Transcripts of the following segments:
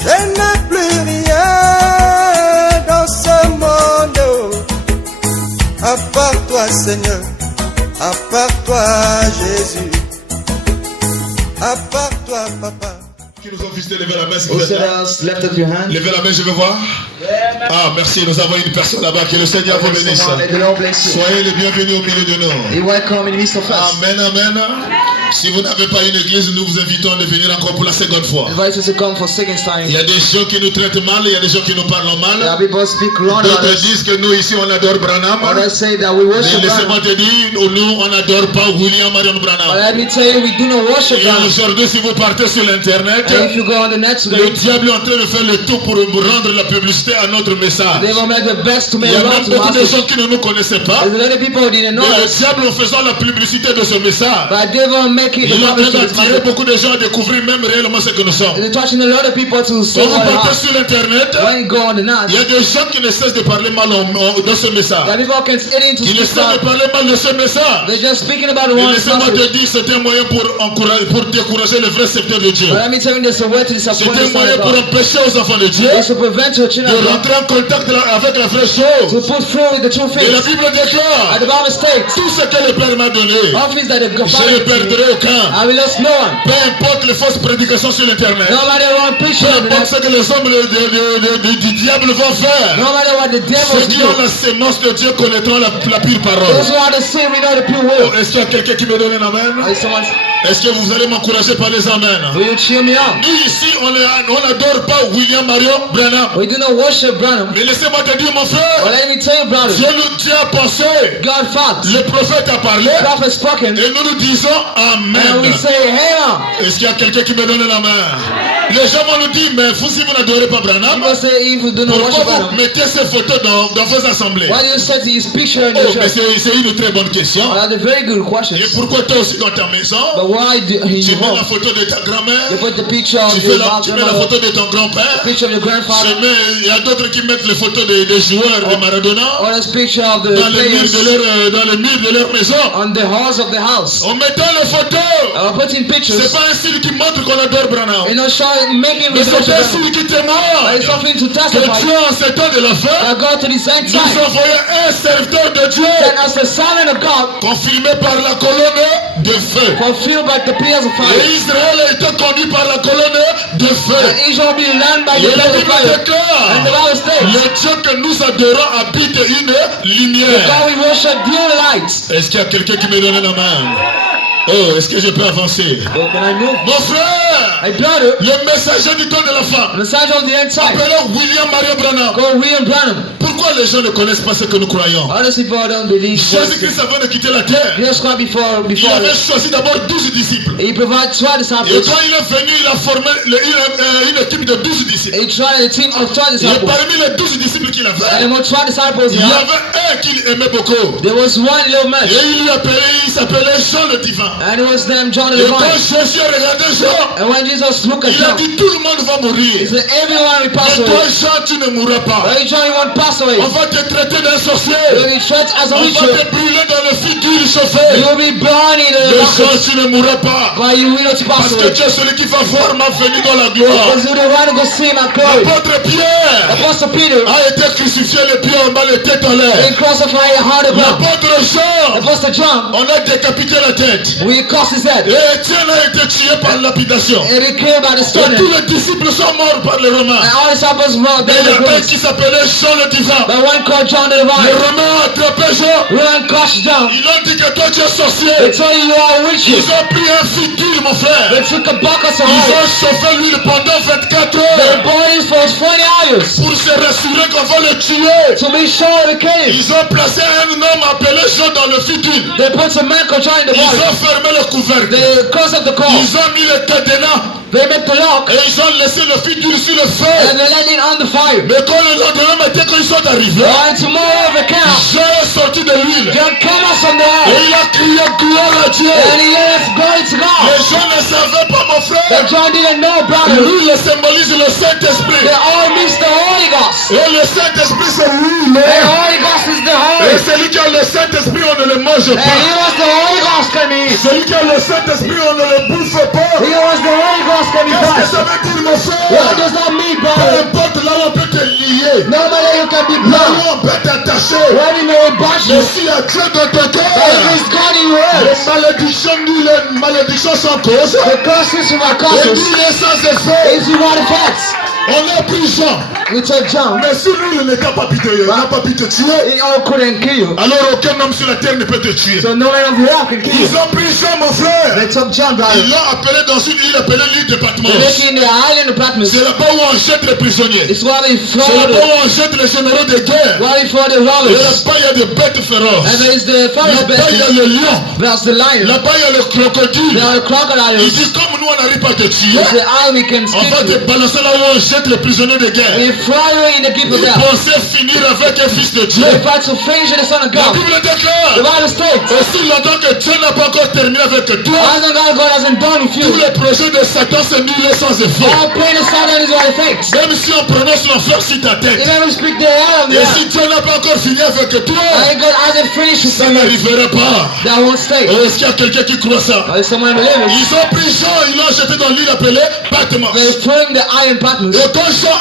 Je n'ai plus rien dans ce monde, à part toi Seigneur, à part toi Jésus, à part toi Papa. Qui nous ont visité, levez la main si vous êtes là. Left up your hand. Levez la main, je veux voir. Ah, merci, nous avons une personne là-bas. Que le Seigneur vous bénisse. Soyez les bienvenus au milieu de nous. Amen, amen. Si vous n'avez pas une église, nous vous invitons de venir encore pour la seconde fois. Il y a des gens qui nous traitent mal, il y a des gens qui nous parlent mal. D'autres disent que nous ici on adore Branham. Mais laissez-moi te dire, nous on n'adore pas William Marion Branham. Et aujourd'hui, si vous partez sur l'internet, le diable est en train de faire le tout pour rendre la publicité à notre message. Il y a même beaucoup de gens qui ne nous connaissaient pas. Mais le diable, en faisant la publicité de ce message, il a même attiré beaucoup de gens à découvrir même réellement ce que nous sommes. Quand vous partez sur l'internet, il y a des gens qui ne cessent de parler mal dans ce message. Qui ne cessent de parler mal de ce message. Et laissez-moi te dire, c'est un moyen pour décourager le vrai sceptre de Dieu. C'est un moyen pour empêcher aux enfants de Dieu de rentrer en contact avec la vraie chose. Et la Bible déclare, tout ce que le Père m'a donné, je ne perdrai aucun. Peu importe les fausses prédications sur l'internet, peu importe ce que les hommes du diable vont faire, ceux qui ont la sémence de Dieu connaîtront la pure parole. Est-ce qu'il y a quelqu'un qui me donne un amen? Est-ce que vous allez m'encourager par les amens? Nous ici, on n'adore pas William Marion Branham. Mais laissez-moi te dire, mon frère, Dieu a pensé, le prophète a parlé, et nous nous disons Amen. Est-ce qu'il y a quelqu'un qui me donne la main? Les gens vont nous dire, mais vous si vous n'adorez pas Branham, pourquoi vous mettez ces photos dans vos assemblées? Mais c'est une très bonne question. Et pourquoi toi aussi dans ta maison, tu mets la photo de ta grand-mère, tu mets la photo de ton grand-père, il y a d'autres qui mettent les photos des joueurs de Maradona dans les murs de leur maison. En mettant les photos, c'est pas un signe qui montre qu'on adore Branham, mais c'est un signe qui témoigne que Dieu en ces temps de la fin nous envoyait un serviteur de Dieu confirmé par la colonne de feu. Et Israël a été conduit par la colonne de feu. Et la Bible déclare, le Dieu que nous adorons habite une lumière. Est-ce qu'il y a quelqu'un qui me donne la main? Oh, est-ce que je peux avancer? Mon frère, le messager du temps de la fin, appelé William Marion Branham. Pourquoi les gens ne connaissent pas ce que nous croyons? Jésus-Christ avant de quitter la terre, il avait choisi d'abord 12 disciples. Et quand il est venu, il a formé une équipe de 12 disciples. Et parmi les 12 disciples qu'il avait, il y avait un qu'il aimait beaucoup. Et il s'appelait Jean le Divin. And it was them, John the Et quand Divine. Jésus a regardé Jean, And when Jesus looked at il a John, dit tout le monde va mourir. he said, everyone will pass Mais toi away. Jean, tu ne mourras pas. But John, you won't pass away. On va te traiter d'un sorcier. You will be treated as a On witch. va te brûler dans le feu d'huile chauffée. You will be burned in the Mais Jean, darkness. tu ne mourras pas. But you will not pass Parce que away. tu es celui qui va voir ma venue dans la gloire. Because you the one who go see my glory. L'apôtre Pierre Apostle Peter, a été crucifié les pieds en bas, les têtes en he l'air. crucified hard above. L'apôtre Jean, Apostle John, on a décapité la tête. we crossed his head. Et Étienne a été tué par lapidation. And he killed by the Et stoning. tous les disciples sont morts par les Romains. And all the disciples were Et il y dead a in un the qui s'appelait Jean le Divin. But one called John the Les Divine. Romains ont attrapé Jean. Run crushed John. Ils ont dit que toi tu es sorcier. They told you you are witches. Ils ont pris un fil d'huile, mon frère. They took a bucket of Ils oil. ont chauffé l'huile pendant 24 Their heures bodies for 20 hours. pour se rassurer qu'on va le tuer. To be sure they came. Ils ont placé un homme appelé Jean dans le fil d'huile. They put some man called John in the Ils body. ont fermé le couvercle. They closed up the Ils cross. ont mis le cadenas They made the lock. et ils ont laissé le fil d'huile sur le feu. And they let it on the fire. Mais quand le lendemain matin, quand ils sont arrivés, And tomorrow they came out. Jean est sorti de l'huile. John came out from the Et oil. il a crié gloire à Dieu. And he is glory to God. Les gens ne savaient pas, mon frère, But John didn't know, brother. L'huile symbolise le Saint-Esprit. The oil means the Holy Ghost. Et le Saint-Esprit c'est l'huile. The Holy Ghost is the Et Holy. celui qui a le Saint-Esprit, on ne le mange And pas. he was the Holy Ghost can eat. Celui qui a le Saint-Esprit, on ne le bouffe pas. He was the Holy Ghost can Qu'est-ce que eat. ça veut dire, mon What frère? does that mean, Peu brother? importe là où on peut te lier, No matter you can be là blind. où on peut t'attacher, When you know about mais you, s'il y a Dieu dans ton but cœur, if it's God in your les head, malédictions, nous, les malédictions sans cause, the curses from our et causes nous, les sans effet, is without effects. on est prison. We took John. Mais si lui, il n'était pas pu te tuer, il n'a pas pu te tuer, It all couldn't kill you. alors aucun homme sur la terre ne peut te tuer. So no man of the earth can kill you. Ils ont pris Jean, mon frère. They took John, Ils brother. l'ont appelé dans une île appelée l'île de Patmos. They make in the island of Patmos. C'est là-bas où on jette les prisonniers. It's where they C'est throw là-bas the, où on jette les généraux de guerre. where they throw the Et robbers. là-bas, il y a des bêtes féroces. And there is the forest Là-bas, il y a beasts. le lion. There's the lion. Là-bas, il y a le crocodile. There are Il crocodiles. dit, comme nous, on n'arrive pas à te tuer, It's the eye we can on va skin te you. balancer là où on jette les prisonniers de guerre. We throw you in the deep of Ils death. pensaient finir avec un fils de Dieu. They fight to finish the Son of La God. Bible The déclare, Bible states, aussi longtemps que Dieu n'a pas encore terminé avec toi, as long as God hasn't done with tous you, les projets de Satan se nulent sans effet. all pain and Satan is what it takes. Même si on prononce l'enfer sur ta tête, Even we speak the hell of the et earth, si Dieu n'a pas encore fini avec toi, and God hasn't finished with ça you, n'arrivera pas. that won't stay. Est-ce qu'il y a quelqu'un qui croit ça? Or is someone believing? Ils ont pris Jean, ils l'ont jeté dans l'île appelée Patmos. They're throwing the iron Patmos. Et quand Jean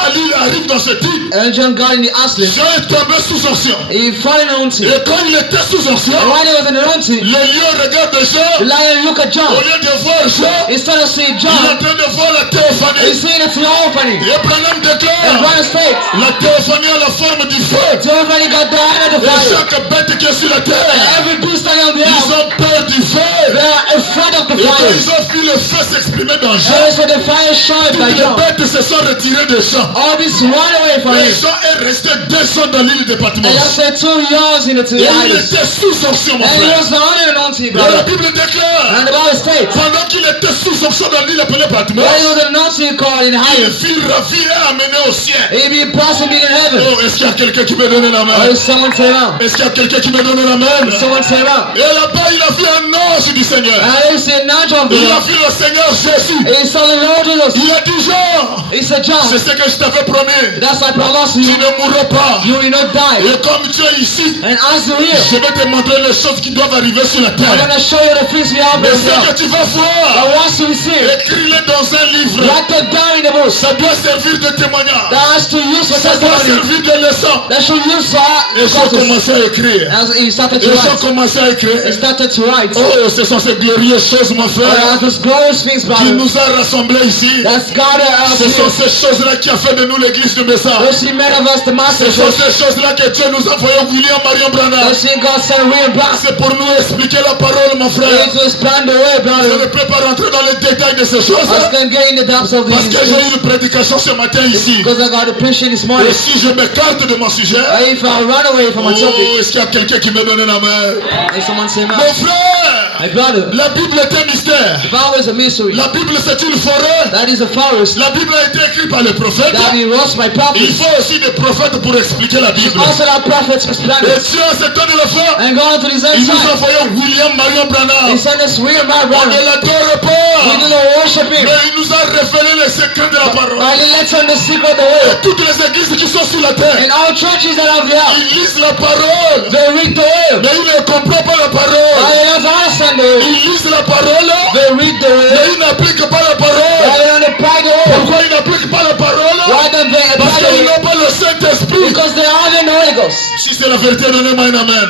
arrive dans cette île, And John got in the Aslan. Jean est tombé sous onction. He fallen onto. Et quand il était sous onction, And while he was in the anointing, le lion regarde the Jean. lion looked at Au John. lieu de voir Jean, Instead of seeing il est John, en train de voir la he's théophanie. seeing a theophany. Et Branham And déclare, Brian states, la théophanie a la forme du feu. theophany got the hand of the Et fire. chaque bête qui est sur la And terre, every beast standing on the ils earth, ont peur du feu. they are afraid of the Et quand fire. ils ont vu le feu s'exprimer dans And Jean, so the fire shone toutes by les John. bêtes se sont retirées de Jean. All this run away from Et him. Jean est resté 2 ans dans l'île de And Patmos. after 2 years in the Et il islands, était sous onction, mon and he frère. was on and on to Et la brother. Bible déclare, And the Bible states, pendant qu'il était sous onction dans l'île appelée Patmos, when he was announcing called in the il highest, fut ravi et amené au ciel. he be possible in heaven. Oh, est-ce qu'il y a quelqu'un qui me donne la Or main? is someone say amen? Est-ce qu'il y a quelqu'un qui me donne la main? Someone say amen. Et là-bas, il a vu un ange du Seigneur. And he said, now John, Il a brother. vu le Seigneur Jésus. He saw the Lord Jesus. Il a dit, Jean, He said, John, c'est ce que je t'avais promis. that's I promise Tu you, ne mourras pas. you will not die. Et comme tu es ici, And as you're here, je vais te montrer les choses qui doivent arriver sur la I'm terre. going to show you the things we have Et in ce que here. tu vas voir, But once you see it, écris-le dans un livre. write it down in the book. Ça doit servir de témoignage. That has to use for Ça doit testimony. servir de leçon. That should use Et Jean for commençait à écrire. As he started Et to Jean write. commençait à écrire. He started to write. Oh, ce sont ces glorieuses choses, mon frère, As those glorious things, qui brother. nous a rassemblés ici. That's God Ce us sont here. ces choses-là qui a fait de nous l'église de Messa. Those he made of us the master Ce sont church. ces choses-là que Dieu nous a envoyé William Marion Branham. Those he God sent real back. C'est pour nous expliquer la parole, mon frère. It was planned away, Je ne brother. peux pas rentrer dans les détails de ces choses. I can get in the depths of Parce these que j'ai eu things. une prédication ce matin ici. Because I got to preach this morning. Et si je m'écarte de mon sujet, If I run away from my topic, oh, est-ce qu'il y a quelqu'un qui me donne la main? and someone say, Mon man, frère, my brother, la Bible est un mystère. the Bible is a mystery. La Bible c'est une forêt. That is a forest La Bible a été écrite par les prophètes. that he wrote by Il prophets. faut aussi des prophètes pour expliquer la Bible. Also that prophets explained Et it. Dieu, en ce temps de la fin, And God to this il nous a inside. envoyé William Marion He Branham. sent us real my On ne brother. l'adore We pas. do not worship him. Mais il nous a révélé les secrets de la parole. And he lets on the secret of the word. Toutes les églises qui sont sur la terre, And all churches that have the earth, ils lisent la parole. they read the word. Mais ils ne comprennent pas la And parole. they don't understand the word. Ils lisent la parole, They read the word. mais ils n'appliquent pas la And parole. they don't apply the word. Pourquoi ils n'appliquent pas la parole? Why don't they Parce apply the qu'ils word? n'ont pas le Saint-Esprit. Because they are the Holy Ghost. Si c'est la vérité, donnez-moi un amen.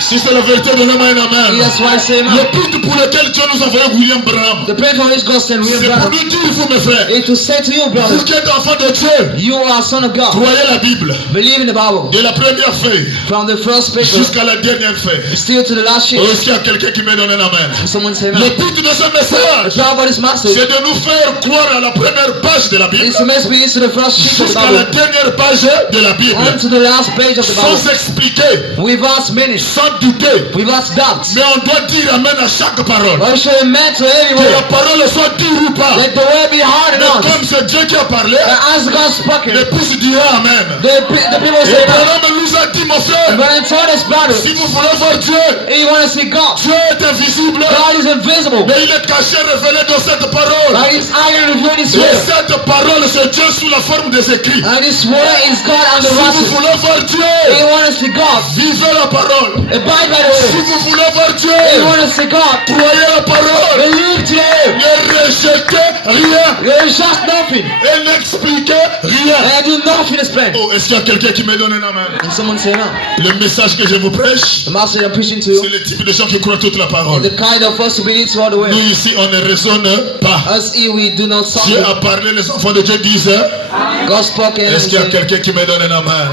Si c'est la vérité, donnez-moi un amen. That's why I say, Le man, but pour lequel Dieu nous a envoyé William Branham, the prayer for His Ghost and real c'est pour brother nous dire, vous mes frères, is to say to you, vous brother, qui êtes enfants de Dieu, you are a son of God. croyez la Bible. Believe in the Bible. De la première feuille From the first paper jusqu'à la dernière feuille. still to the last sheet. Est-ce qu'il y a quelqu'un qui me donne un amen? Someone say, Le man, but de ce the message, prayer for this message c'est de nous faire croire à la première page de la Bible is to make me to the first sheet of the jusqu'à la Bible dernière page de la Bible. and to the last page of the Sans Bible expliquer, without meaning, sans sans douter. without doubt. Mais on doit dire amen à chaque parole. But we should amen to every Que la word. parole soit dure ou pas. Let the word be hard Mais enough. comme c'est Dieu qui a parlé, As God spoken, l'épouse dira amen. the people Et say amen. Branham nous a dit, mon frère, But I told us brother, si vous voulez voir Dieu, if you want to see God, Dieu est invisible, God is invisible. mais il est caché, révélé dans cette parole. But His iron revealed His Et will. cette parole, c'est Dieu sous la forme des écrits. And His word is God on the Si vous roster. voulez voir If you Dieu, want to see God, vivez la parole. abide by the Si word. vous voulez voir If you Dieu, want to see God, croyez la parole. believe to Him. Ne rejetez rien There is just nothing. et n'expliquez rien. And do nothing is planned. Oh, est-ce qu'il y a quelqu'un qui me donne un amen? And someone say no. Le message que je vous prêche, The master I'm preaching to c'est you le type de gens qui croient toute la is parole. the kind of us who believe to all the Nous word. ici, on ne raisonne pas. Us here we do not Dieu suffer. a parlé, les enfants de Dieu disent, God spoke and est-ce qu'il y a said, quelqu'un qui me donne un amen?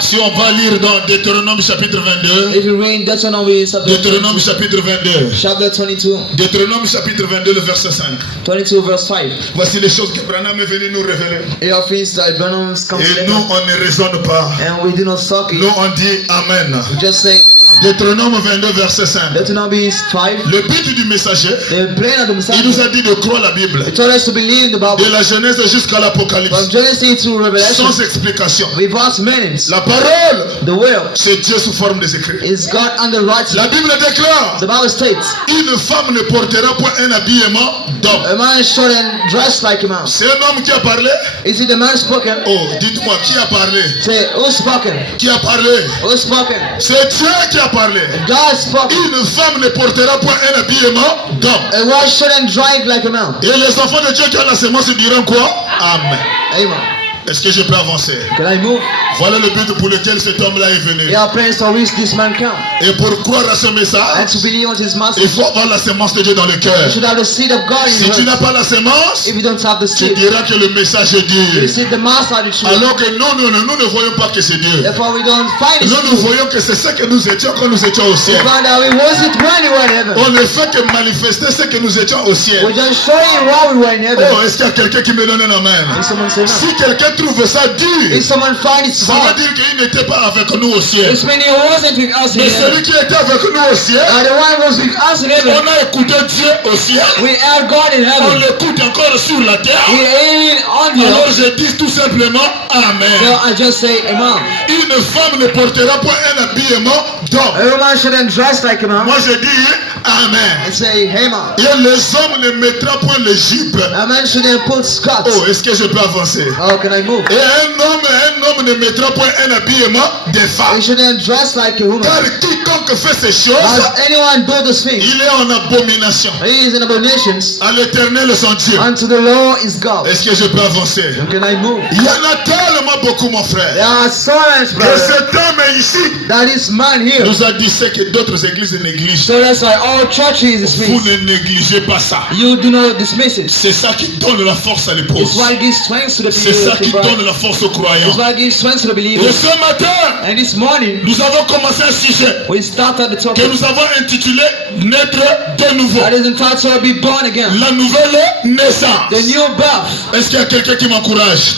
Si on va lire dans Deutéronome chapitre 22, if you read Deuteronomy Deutéronome chapitre 22, chapter 22, Deutéronome chapitre 22, le verset 5. 22 verse 5. Voici les choses que Branham est venu nous révéler. Here are things that Branham comes Et nous, on ne raisonne pas. and we do not suck it. Nous, on dit Amen. We just say Deutéronome 22, verset 5. Deuteronomy 5. Le but du messager, The plan of the Messiah. il nous a dit de croire la Bible. He told us to believe in the De Bible la Genèse jusqu'à l'Apocalypse. from Genesis to Revelation Sans explication. without meanings. La parole, The will c'est Dieu sous forme des écrits. is God under righteousness. La Bible déclare, The Bible states, une femme ne portera point un habillement d'homme. a man shouldn't dress like a man. C'est un homme qui a parlé. Is it the man spoken? Oh, dites-moi, qui a parlé? Say, who spoken? Qui a parlé? Who spoken? C'est Dieu qui a parlé. God spoken. Une femme ne portera point un habillement d'homme. A wife shouldn't drive like a man. Et les enfants de Dieu qui ont la sémence diront quoi? Amen. Amen. Est-ce que je peux avancer? Can I move? Voilà le but pour lequel cet homme-là est venu. There are plans for which this man come. Et pour croire à ce And message, to believe on his master, il faut avoir la sémence de Dieu dans le you cœur. should have the seed of God in Si your tu n'as heart. pas la sémence, If you don't have the tu seed, diras que le message est you Dieu. see the master of the truth. Alors que nous ne voyons pas que c'est Dieu. Therefore, we don't find it. Nous voyons que c'est ce que nous étions quand nous étions au We ciel. found out we wasn't when we were in heaven. On ne fait que manifester ce que nous étions au ciel. We're just showing why we were in heaven. Oh, est-ce qu'il y a quelqu'un qui me donne un amen? If someone say no. Si quelqu'un trouve ça dur, If someone find it ça veut hard, dire qu'il n'était pas avec nous au ciel. it's meaning he wasn't with us in Mais heaven. celui qui était avec nous au ciel, And the one was with us in heaven. on a écouté Dieu au ciel. We heard God in On heaven. l'écoute encore sur la terre. We heard it on the Alors earth. je dis tout simplement So Amen. I just say, Amen. Une femme ne portera point un habillement d'homme. A woman shouldn't dress like a man. Moi je dis Amen. And say, hey man. Et les hommes ne mettront point le jupe. A man shouldn't put skirts. Oh, est-ce que je peux avancer? How can I move? Et un homme ne mettra point un habillement de He femme. shouldn't dress like a woman. Car quiconque fait ces choses, As anyone do those things, il est en abomination he is an abomination à l'Éternel son Dieu. unto the Lord is God. Est-ce que je peux avancer? How can I move? Il y en a tellement beaucoup, mon There frère. are so much, Et brother, cet homme ici that this man here. nous a dit ce que d'autres églises négligent. So that's why all churches dismiss. Vous ne négligez pas ça. You do not dismiss it. C'est ça qui donne la force à It's l'épouse. what gives strength to the C'est ça qui believer. donne la force aux It's croyants. what gives strength to the Et believer. ce matin, And this morning, nous avons commencé un sujet we start at the que topic nous avons intitulé Naître de nouveau. that is entitled Be Born Again. La nouvelle naissance. The new birth. Est-ce qu'il y a quelqu'un qui m'encourage?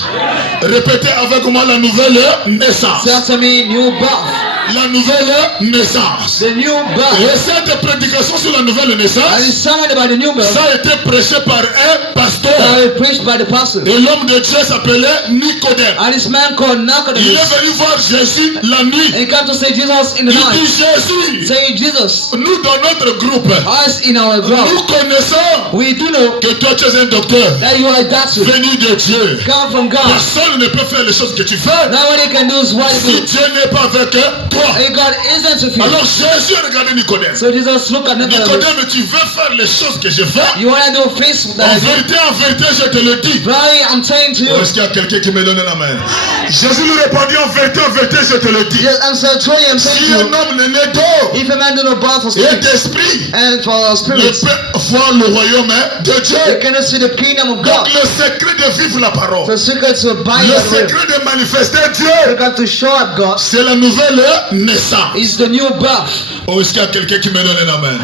Répétez avec moi la nouvelle naissance. Say after me, new birth. La nouvelle naissance. The new birth. Et cette prédication sur la nouvelle And naissance, it's summoned by the new birth ça a été prêché par un pasteur. that was preached by the pastor. Et l'homme de Dieu s'appelait Nicodème. And this man called Il Nicodemus. est venu voir Jésus la nuit. And he came to say Jesus in the Il dit night. Jésus, Say Jesus. nous dans notre groupe, Us in our nous group. connaissons We do know que toi tu es un docteur that you are a doctor. venu de Dieu. Come from God. Personne ne peut faire les choses que tu fais Nobody can do what si you do. Dieu n'est pas avec toi. And God isn't with you. Alors Jésus a regardé Nicodème. So Jesus look at Nicodemus. Nicodème, tu veux faire les choses que je fais? You want to do things that I do? En vérité, je te le dis. Right, I'm saying to you. Est-ce qu'il y a quelqu'un qui me donne un amen? Jésus lui répondit en vérité, je te le dis. Yes, I'm so truly I'm saying Si to un you. homme n'est né d'eau If a man do not born for et spirit d'esprit, and for ne spirit, peut voir le royaume de you Dieu. cannot see the kingdom of Donc God. le secret de vivre la parole, The secret to abide le that way. secret de manifester You Dieu, got to show up God. c'est la nouvelle naissance. Is the new birth. Oh, est-ce qu'il y a quelqu'un qui me donne un amen?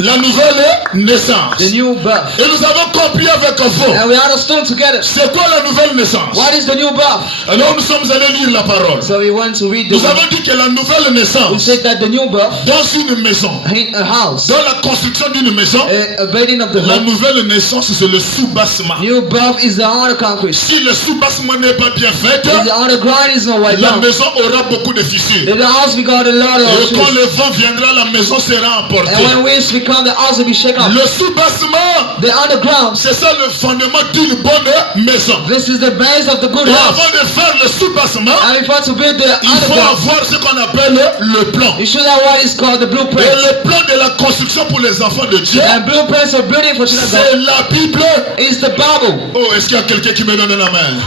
La nouvelle naissance. The new birth. Et nous avons compris avec vous. And we understood together. C'est quoi la nouvelle naissance? What is the new birth? Alors nous sommes allés lire la parole. So we want to read the Nous avons dit que la nouvelle We naissance said that the new birth dans une maison, in a house, dans la construction d'une maison, a building of the la home. nouvelle naissance c'est le soubassement. New birth is the underconcrete. Si le soubassement n'est pas bien fait, If the underground is not well la done, maison aura beaucoup de fissures. then the house will got a lot of Et quand issues. le vent viendra, la maison sera emportée. And when winds become, the house will be shaken up. Le soubassement, The underground, c'est ça le fondement d'une bonne maison. this is the base of the good Et house. avant de faire le soubassement, And if you want to build the il faut underground, avoir ce qu'on appelle le plan. you should have what is called the Et blueprint. le plan de la construction pour les enfants de Dieu, And blueprints of building for children of c'est God la Bible. is the Bible. Oh, est-ce qu'il y a quelqu'un qui me donne la main?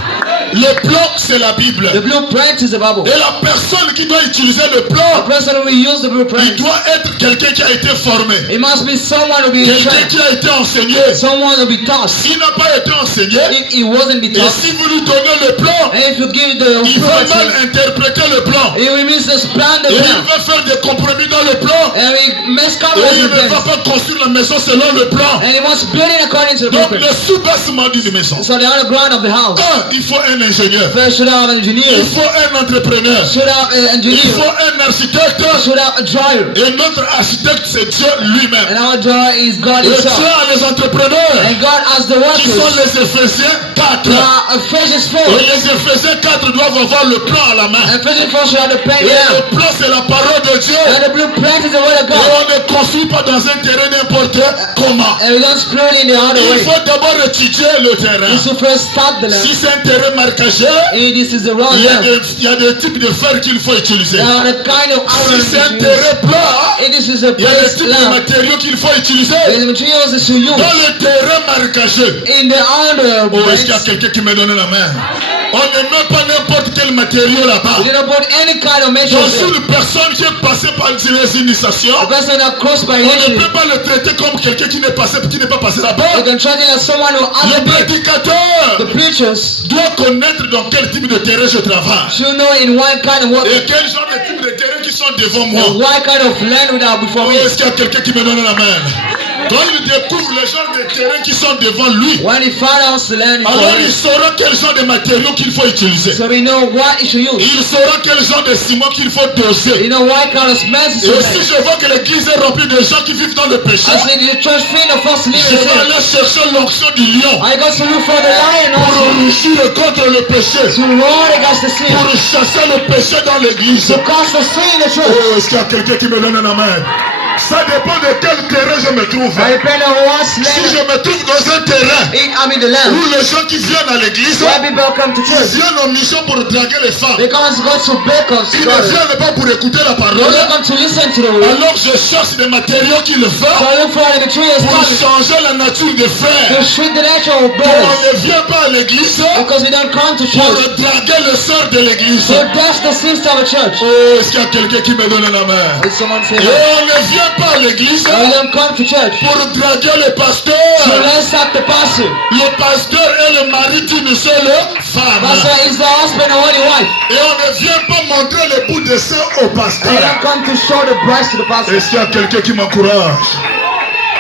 Le plan, c'est la Bible. The blueprint is the Bible. Et la personne qui doit utiliser le The plan, person who will use the il blueprint, doit être quelqu'un qui a été formé. it must be someone who will be Quelqu'un trained, qui a été enseigné. someone who will be taught. S'il n'a pas été enseigné, If he wasn't be et taught, si vous lui donnez le plan, and if you give the il va mal blueprint, interpréter le plan. he will miss the plan, the Et il plan, va faire des compromis dans le plan. and he mess up Et with il the ne va plans, pas construire la maison selon le plan. and he wants to build it according to the Donc blueprint. le soubassement d'une maison. So the underground of the house, Il faut un ingénieur. first should have an Il engineer, faut un entrepreneur. should have an Il engineer, faut un architecte. should have a dryer, Et notre architecte, c'est Dieu lui-même. and our dryer is God Et Dieu himself, a les entrepreneurs and God has the qui sont workers. les Éphésiens 4. Now Ephesians 4, Et les Éphésiens 4 doivent avoir le plan à la main. Ephesians 4 should have the pen Et down, le plan, c'est la parole de Dieu. and the blueprint is the word of Et God, on ne construit pas dans un terrain n'importe comment. and we don't split it in the other Il way. faut d'abord étudier le terrain. We should first start the land, Si c'est un terrain marquagé, and this is the wrong land. il y a des types de fer qu'il faut utiliser. There are the kind of Si iron c'est un that you use. terrain plat, And this is a il y a des place types de land. matériaux qu'il faut utiliser. The materials that you Dans use le terrain marquagé. in the outer Oh, est-ce qu'il y a place. quelqu'un qui me donne la main? On ne met pas n'importe quel matériau là-bas. We don't put any kind of Donc materials si there. une personne qui est passée par les initiations, A person that crossed by on ne initially, peut pas le traiter comme quelqu'un qui n'est pas passé you là-bas. can treat it as someone who Le hasn't been. prédicateur The preachers doit connaître dans quel type de terrain je travaille. should know in what kind of work, Et quel genre de type de terrain qui sont devant and moi. what kind of land we have before Oh, me. est-ce qu'il y a quelqu'un qui me donne la main? Quand il découvre les genres de terrains qui sont devant lui, When he finds out the land before alors il him, saura quel genre de matériaux qu'il faut utiliser. so we know what he should use. Il saura quel genre de ciment qu'il faut doser. You know what kind of cement he Et should si make. je vois que l'église est remplie de gens qui vivent dans le péché, I said the church fiend of first je vais living. aller chercher l'onction du lion I got to look for the lion pour also rugir contre le péché, to war against the sin, pour chasser le péché dans l'église. to cast the sin in the church. Oh, est-ce qu'il y a quelqu'un qui me donne la main? Ça dépend de quel terrain je me trouve. I depend on what Si land je me trouve dans un terrain I'm in the où land. les gens qui viennent à l'église, Where people come to ils church, viennent en mission pour draguer les femmes. they come to go to bakers. Ils ne viennent pas pour écouter la They parole. don't come to listen to the word. Alors je cherche des matériaux qui le So font I look for the materials pour coming changer la nature des to frères. shrink the nature of On brothers, ne vient pas à l'église because we don't come to pour church draguer le sœur de l'église. so that's the sister of a church. Oh, est-ce qu'il y a quelqu'un qui me donne la main? Did someone say Et that? on ne vient pas à l'église We don't come to church pour draguer le pasteur. so let's sack the pastor. Le pasteur est le mari d'une seule femme. Pastor is the husband and only wife. Et on ne vient pas montrer le bout de sein au And we pasteur. don't come to show the breast to the pastor. Est-ce qu'il y a quelqu'un qui m'encourage?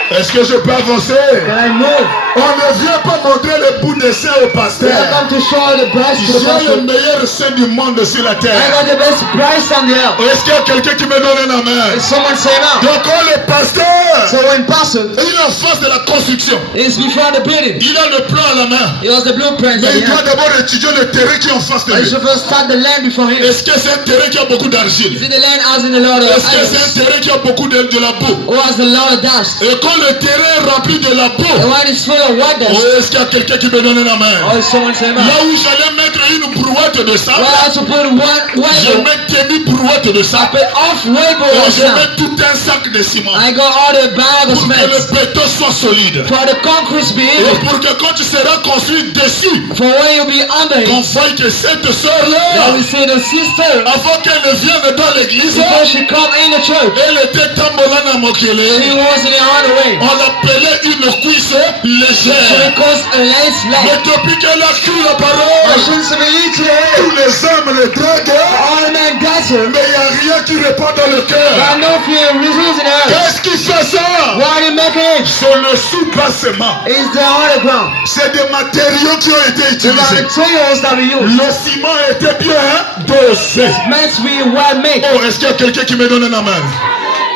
Est-ce que je peux avancer? Can I move? On ne vient pas montrer le bout de sein au We pasteur. don't come to show the breast to the J'ai le pastor. meilleur sein du monde sur la I terre. got the best breast on the earth. Est-ce qu'il y a quelqu'un qui me donne la main? And someone say now. Donc quand le pasteur So when pastor il est en face de la construction, is before the building, il a le plan à la main. he has the blueprint Mais at il the doit hand. d'abord étudier le terrain qui est en face de I lui. should first start the land before him. Est-ce que c'est un terrain qui a beaucoup Is d'argile? it the land as in a lot of Est-ce que c'est un idols? terrain qui a beaucoup de la boue? Or has a lot of dust? Et quand le terrain est rempli de la The boue, one is full of white oh, dust. est-ce qu'il y a quelqu'un qui me donne la main? Or is someone say now? Là où j'allais mettre une brouette de sable, Well, I have to put one je whale. mets demi-brouette de I sable put off whale et or je sand. mets tout un sac de ciment I got all the bag of pour que le cement. béton soit solide. For the concrete be Et in, pour que quand tu seras construit dessus, for when you be under qu'on it, voit que cette then sœur-là, we see the sister. avant qu'elle ne vienne dans l'église, Before she come in the church, elle était tambolana she mokele. was in the other way. On l'appelait une cuisse légère. She caused a lance Mais leg. depuis qu'elle a cru la I parole, shouldn't believe tous today. les hommes le draguent, All the men got her. mais il n'y a rien qui répond dans le cœur. I know fear reasons in her. Qu'est-ce qui fait ça? Why do C'est le sous-bassement. It's the underground. C'est des matériaux qui ont été The utilisés. materials that we use. Le ciment était bien dosé. Meant to be well made. Oh, est-ce qu'il y a quelqu'un qui me donne un amen?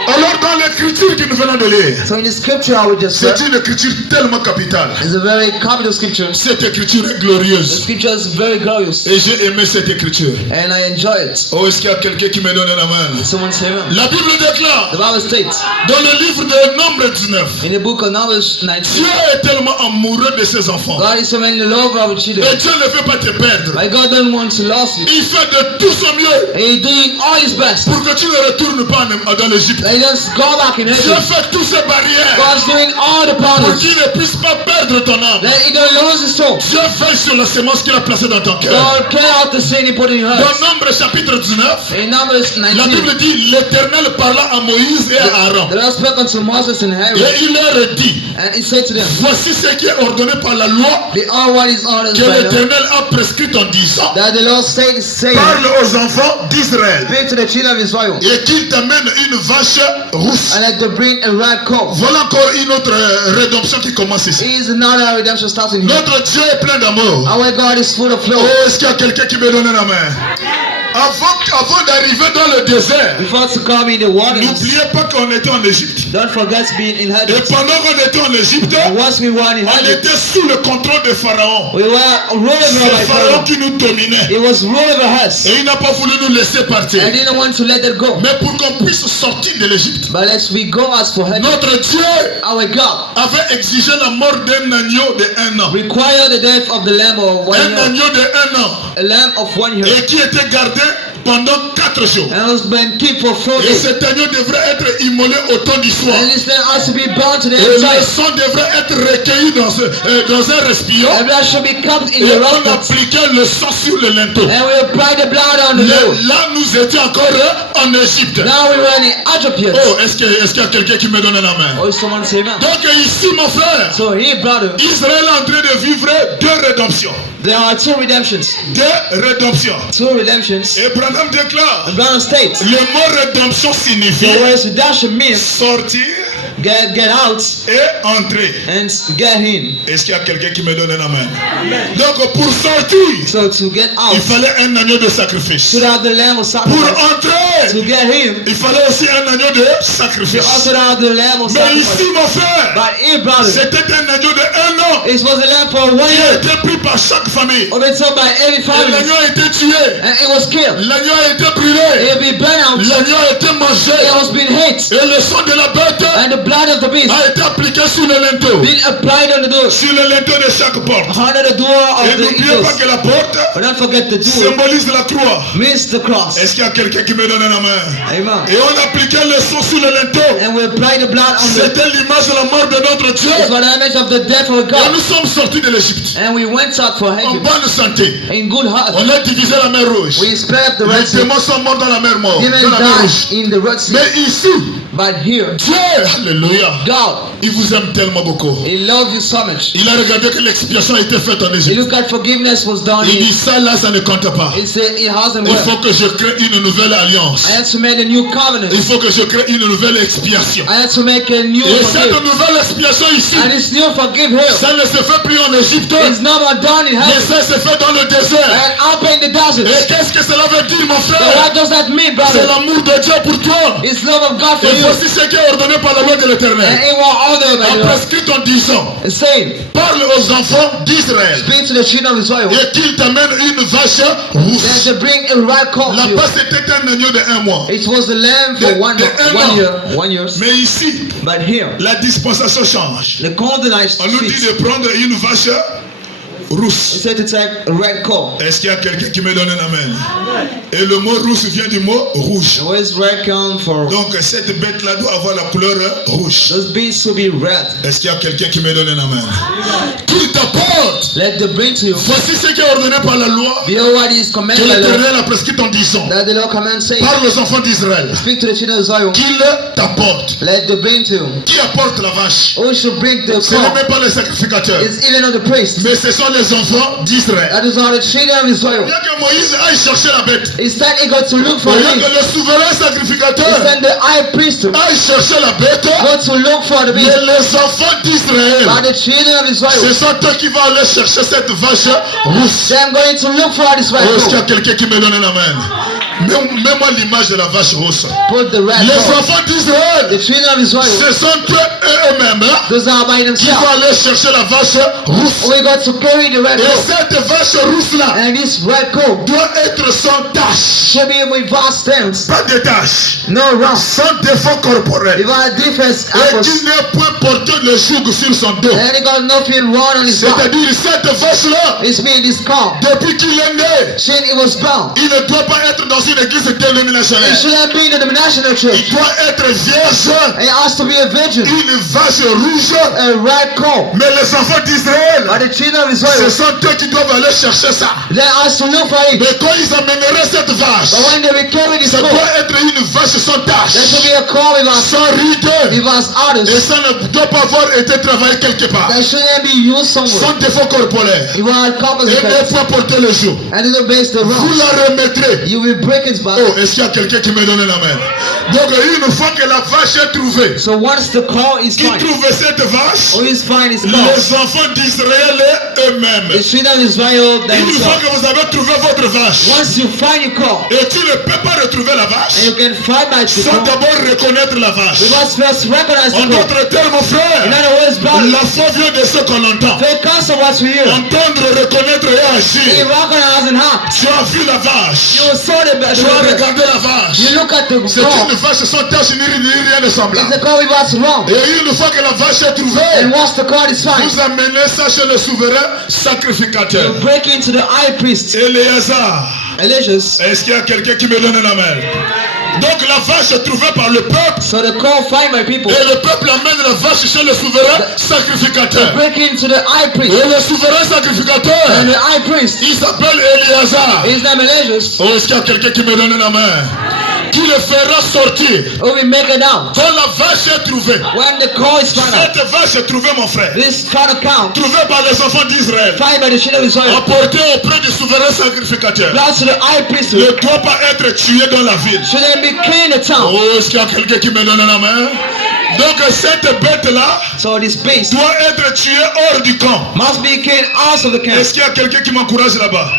Alors dans l'écriture que nous venons de lire, So in the scripture I would just c'est une écriture tellement capitale. it's a very capital scripture. Cette écriture est The glorieuse. scripture is very glorious. Et j'ai aimé cette écriture. And I enjoy it. Oh, est-ce qu'il y a quelqu'un qui me donne un amen? Someone say amen. La Bible déclare The Bible states dans le livre de Nombre 19, in the book of Numbers Dieu 19, est tellement amoureux de ses enfants. God is so many love our Et children. Dieu ne veut pas te perdre. But God don't want to lose you. Il fait de tout son mieux And He's doing all His best. pour que tu ne retournes pas dans l'Égypte. They just go back in Dieu heaven. fait toutes ces barrières God's doing all the pour problems. qu'il ne puisse pas perdre ton âme. That He don't lose His soul. Dieu veille sur la sémence qu'il a placée dans ton cœur. God care out the sin He put in your Dans heart. Nombre chapitre 19, In Numbers la 19, Bible dit l'Éternel parla à Moïse et à Aaron. the Lord spoke unto Moses and Aaron, Et il leur dit, and He said to them, voici ce qui est ordonné par la loi "The all what is ordered que by the l'Éternel a prescrit en disant, that the Lord said, saying, parle aux enfants d'Israël speak to the children of Israel, et qu'ils t'amènent une vache rousse. and let them bring a red colt." Voilà encore une autre rédemption qui commence ici. Is another redemption starting here. Notre Dieu est plein d'amour. Our God is full of Oh, love. est-ce qu'il y a quelqu'un qui me donne la main? Avant d'arriver dans le désert, Before to come in the waters, n'oubliez pas qu'on était en Égypte. don't forget to be in Et Egypt. pendant qu'on était en Égypte, And once we were in on Egypt, était sous le contrôle de Pharaon. we were ruled over C'est by Pharaon Pharaoh. qui nous dominait. It was ruled over us. Et il n'a pas voulu nous laisser partir. I didn't want to let it go. Mais pour qu'on puisse sortir de l'Égypte, But let's we go as for heaven. notre Dieu Our God avait exigé la mort d'un agneau de 1 an. require the death of the lamb of 1 Un year. agneau de 1 an. A lamb of 1 year. Et qui était gardé pendant 4 jours. And has been kept for 4 Et days. cet agneau devrait être immolé au temps du soir. And this lamb has to be bound to the Et le inside. sang devrait être recueilli dans un respirateur. And blood should be kept in Et the on rock. appliquait le sang sur le linteau. And we apply the blood on the Mais door. là, nous étions encore en Égypte. Now we were in Egypt. Oh, est-ce qu'il y a quelqu'un qui me donne la main? Oh, someone say amen. Donc ici, mon frère, So here, brother, Israël est en train de vivre 2 rédemptions. there are 2 redemptions. 2 rédemptions. 2 redemptions. Et Branham déclare, And Brown states, le mot rédemption signifie the words redemption means sortir get out et entrer. and get in. Est-ce qu'il y a quelqu'un qui me donne la main? Donc pour sortir, So to get out, il fallait un agneau de sacrifice. should have the lamb of Pour sacrifice. entrer, To get in, il fallait aussi un agneau de you sacrifice. also have the lamb of Mais ici, sacrifice. mon frère, But here, brother, c'était un agneau de 1 an it was a lamb for 1 qui a year. été pris par chaque famille. Overturned by every Et family. l'agneau a été tué. And it was killed. L'agneau a été brûlé. It be burned out. L'agneau a été mangé. It has been hate. Et le sang de la bête And the blood of the beast a été appliqué sur le linteau. been applied on the door. Sur le linteau de chaque porte. Under the door Et of the n'oubliez pas eagles. que la porte But don't forget the door symbolise la croix. means the cross. Est-ce qu'il y a quelqu'un qui me donne la main? Amen. Et on appliquait le sang sur le linteau. And we apply the blood on the C'était l'image de la mort de notre Dieu. it's for the image of the death of Et God. nous sommes sortis de l'Égypte And we went out for en heaven bonne santé. in good health. On a divisé la mer Rouge. We spread the Les Red Sea. démons sont morts dans la mer Morte. Demons Dans la mer died Rouge. in the Red Sea. Mais ici, But here, Dieu, alléluia, God, il vous aime tellement beaucoup. He loves you so much. Il a regardé que l'expiation a été faite en He Égypte. looked at forgiveness was done. Il dit In, ça là, ça ne compte pas. he said it hasn't Il worked. faut que je crée une nouvelle alliance. I had to make a new covenant. Il faut que je crée une nouvelle expiation. I had to make a new Et cette forgive. nouvelle expiation ici, And it's new forgive here. ça ne se fait plus en Égypte, It's not done in mais heaven. ça se fait dans le désert. And up in the Et desert. qu'est-ce que cela veut dire, mon So frère? what does that mean, C'est brother? l'amour de Dieu pour toi. It's love of God for Et you. voici ce qui est ordonné par la loi de And l'Éternel. it was ordered by the En Lord. prescrit en disant, It's saying, parle aux enfants d'Israël speak to the children of Israel. et qu'ils t'amènent une vache rousse. That they bring a right call to you. Là-bas, c'était un agneau de 1 mois. It was the lamb for The- one the one Emma. year. 1 year. Mais ici, But here, la dispensation change. the covenant On nous dit speaks. de prendre une vache He rousse. said to take a red call. Est-ce qu'il y a quelqu'un qui me donne un amen? Et le mot rousse vient du mot rouge. And where's red come for? Donc cette bête-là doit avoir la couleur rouge. Those beasts will be red. Est-ce qu'il y a quelqu'un qui me donne un amen? Qu'il t'apporte. Let them bring to you. Voici ce qui est ordonné par la loi Behold what is que commanded by the Lord. l'Éternel a prescrit en disant. That the Lord commands saying, Parle aux enfants d'Israël. speak to the children of Israel. Qu'il t'apporte. Let them bring to you. Qui apporte la vache? Who should bring the Ce n'est call? même pas les sacrificateurs. It's even not the priest. Mais ce sont les les enfants d'Israël. That is how the children of Israel. Bien que Moïse aille chercher la bête. Instead, he got to look for Bien it. que le souverain sacrificateur Instead, the high priest aille chercher la bête. got to look for the Mais beast. les enfants d'Israël, But the children of ce Israel, sont eux qui vont aller chercher cette vache rousse. they are going to look for this red Est-ce qu'il y a goat. quelqu'un qui me donne la main? Mets-moi l'image de la vache rousse. Put the red Les goat. enfants The d'Israël, children of Israel, ce sont eux-mêmes those are by qui vont themselves. aller chercher la vache rousse. We got to carry the red Et goat. cette vache rousse-là And this red coat doit être sans tache. should be without stains. Pas de tache. No rust. Sans défaut corporel. If our defense Et apples, qui n'est point porté le joug sur son dos. and he got nothing wrong on his back. C'est-à-dire cette vache-là, It's mean this car. depuis qu'il est né, Since it was born, il ne doit pas être dans une église it dénominationnelle. shouldn't be in the denominational church. Il doit être vierge, It has to be a virgin. une vache rouge. A red coat. Mais les enfants d'Israël, But the children of ce Israel, sont eux qui doivent aller chercher ça. they has to look for it. Mais quand ils amèneraient cette vache, But when they will carry this ça coat, doit être une vache sans tache, there should be a coat without sans ride. without Et others. ça ne doit pas avoir été travaillé quelque part. That shouldn't be used somewhere. Sans défaut corporel. You want couples Et ne effects. pas porter le joug. And it'll base the Vous wrong. la remettrez. You will break its back. Oh, est-ce qu'il y a quelqu'un qui me donne la main? Donc une fois que la vache est trouvée, So once the call is qui fine, trouve cette vache? who is fine is called. Les enfants d'Israël eux-mêmes. The children of Israel Une fois themselves. que vous avez trouvé votre vache, Once you find your call, et tu ne peux pas retrouver la and vache you can find that you sans call, d'abord reconnaître la vache. we must first recognize En the call. d'autres termes, mon In frère, other words, brother, la foi vient de ce qu'on entend. they counsel what we hear. Entendre, reconnaître et You agir. recognize and how. Tu as vu la vache. You saw the Tu as bear. regardé la vache. You look at the C'est call. une vache sans tache ni rien de It's semblable. the call without wrong. Et une fois que la vache est trouvée, And once the call is fine, vous amenez ça chez le souverain sacrificateur. you break into the high priest. Éléazar. Elias. Est-ce qu'il y a quelqu'un qui me donne la main? Donc la vache est trouvée par le peuple. So the call find by people. Et le peuple amène la vache chez le souverain sacrificateur. Break into the high priest. Et le souverain sacrificateur, And the high priest, il s'appelle Éléazar. his name Elias, Oh, est-ce qu'il y a quelqu'un qui me donne la main? Qui le fera sortir who will make it out. quand la vache est trouvée. When the call is found out, Cette vache est trouvée, mon frère. this kind of count, Trouvée par les enfants d'Israël. find by the children of Israel, Apportée auprès du souverain sacrificateur. belongs to the high priest. Ne doit pas être tué dans la ville. Shouldn't be clean in the town. Oh, est-ce qu'il y a quelqu'un qui me donne la main? Donc cette bête-là So this beast doit être tuée hors du camp. must be clean out of the camp. Est-ce qu'il y a quelqu'un qui m'encourage là-bas?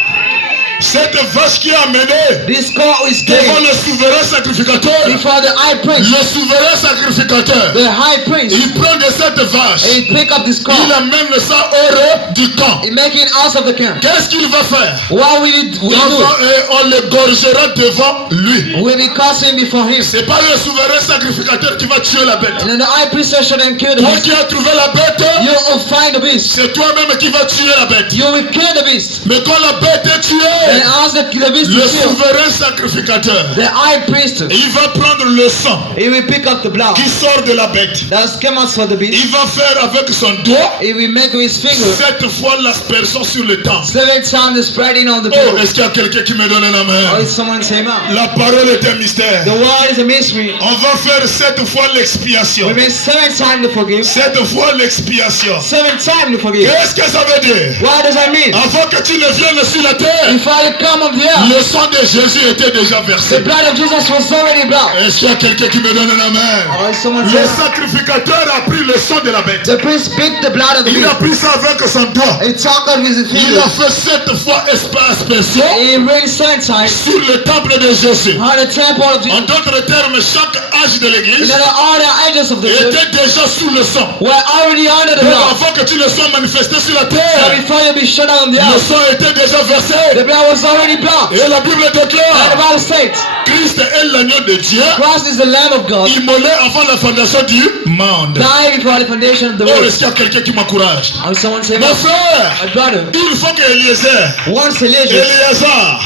Cette vache qui est amenée This call is devant clean le souverain sacrificateur. before the high priest. Le souverain sacrificateur, The high priest, il prend de cette vache, he pick up this call. il amène ça hors du camp. He make it out of the camp. Qu'est-ce qu'il va faire? What will he do? On l'égorgera devant lui. We'll be cursing before him. C'est pas le souverain sacrificateur qui va tuer la bête. And then the high priest shouldn't kill the Toi beast. qui as trouvé la bête, You will find the beast. c'est toi-même qui vas tuer la bête. You will kill the beast. Mais quand la bête est And tuée, ask the beast le to kill. souverain sacrificateur, The high priest, il va prendre le sang he will pick up the blood qui sort de la bête. that came out for the beast. Il va faire avec son doigt He will make with his finger 7 fois l'aspersion sur le temple. 7 times the spreading on the Oh, people. est-ce qu'il y a quelqu'un qui me donne la Or main? is someone say man? La parole est un mystère. The word is a mystery. On va faire 7 fois l'expiation. We make 7 times to forgive. 7 fois l'expiation. 7 times to forgive. Qu'est-ce que ça veut dire? What does that mean? Avant que tu ne viennes sur la terre, Before you come up here, le sang de Jésus était déjà the versé. blood of Jesus was already blood. Est-ce qu'il y a quelqu'un qui me donne la main? Or is someone Le say sacrificateur a pris le sang de la bête. the priest picked the blood of the Il a beast. pris ça avec son doigt. He took out with his Il a finger. fait 7 fois aspersion He rained 7 times sur le temple de Jésus. on the temple of En Jesus. d'autres termes, chaque âge de You l'église know, all the edges of the church était déjà sous le sang. were already under the Donc blood. avant que tu ne sois manifesté sur la So terre, before you be shut down on the le earth, sang était déjà the versé. blood was already blood. Et la Bible And the déclare, Bible states, Christ est l'agneau de Dieu, Christ is the Lamb of God, immolé avant la fondation du monde. died before the foundation of the Oh, world. est-ce qu'il y a quelqu'un qui m'encourage? And someone say, Mon frère, my brother, il faut que Eliezer, once Elias, Éléazar,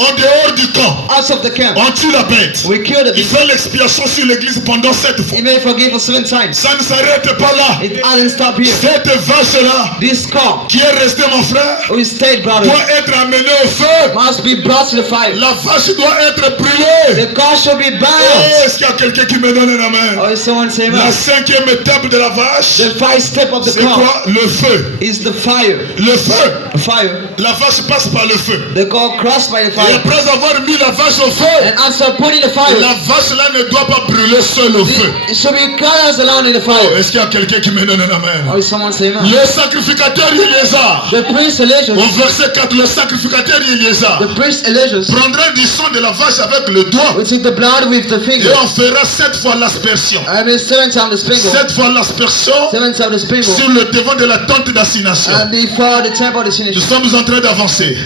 en dehors du camp, out of the camp, on tue la bête. we killed the Il beast. fait l'expiation sur l'église pendant 7 fois. He may forgive for 7 times. Ça ne s'arrête pas là. It hasn't stopped here. Cette vache-là, This cow, qui est restée, mon frère, we stayed, brother, doit être amenée au feu. must be brought to the fire. La vache doit être brûlée. The cow should be Oh, burned. est-ce qu'il y a quelqu'un qui me donne un amen? Or is someone saying La that? cinquième étape de la vache, The 5th step of the c'est cow quoi? Le feu. is the fire. Le feu. The fire. La vache passe par le feu. The cow crossed by the Et fire. après avoir mis la vache au feu, And after putting the fire, la vache là ne doit pas brûler seule au feu. it should be colors alone in the Oh, fire. est-ce qu'il y a quelqu'un qui me donne un amen? Or is someone saying that? Le sacrificateur Éléazar, The priest Elijah, au verset 4, le sacrificateur Éléazar the priest Elijah prendra du sang de la vache avec le doigt will take the blood with the et finger. on fera 7 fois l'aspersion. And the 7 times the sprinkle. 7 fois l'aspersion 7 times the sprinkle. sur le devant de la tente d'assignation. And before the temple of the Nous sinners. sommes en train d'avancer.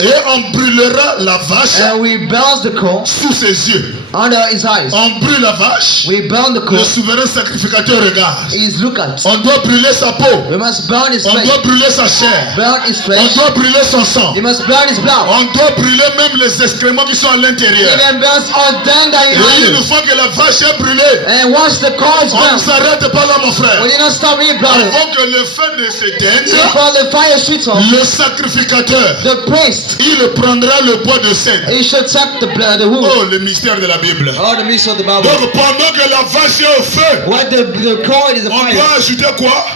Et on brûlera la vache And we burn the coal sous ses yeux. under his eyes. On brûle la vache. We burn the coal. Le souverain sacrificateur regarde. He's look at. On doit brûler sa peau. We must burn his On flesh. doit brûler sa chair. Burn his On flesh. doit brûler son sang. You must burn his blood. On doit brûler même les excréments qui sont à l'intérieur. Even burns all down that Et you une have. fois que la vache est brûlée, And once the coal is on ne burned, s'arrête pas là, mon frère. will you not stop me, brother? Avant que le feu ne s'éteigne, Before the fire shoots off, le sacrificateur, the priest, il prendra le bois de cèdre. he should take the blood, the wood. Oh, le mystère de la Bible. Oh, the mystery of the Bible. Donc pendant que la vache est au feu, What the coal is the on fire. doit ajouter quoi?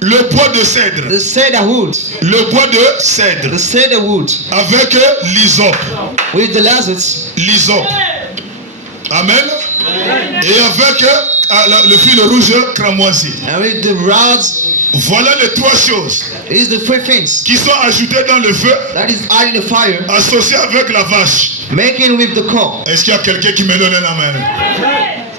Le bois de cèdre. The cedar wood. Le bois de cèdre. The cedar wood. Avec l'hysope. With the lancets. L'hysope. Amen. Et avec le fil rouge cramoisi. And with the rods. Voilà les 3 choses Is the 3 things qui sont ajoutées dans le feu, that is adding the fire, associées avec la vache. making with the coal. Est-ce qu'il y a quelqu'un qui me donne un amen?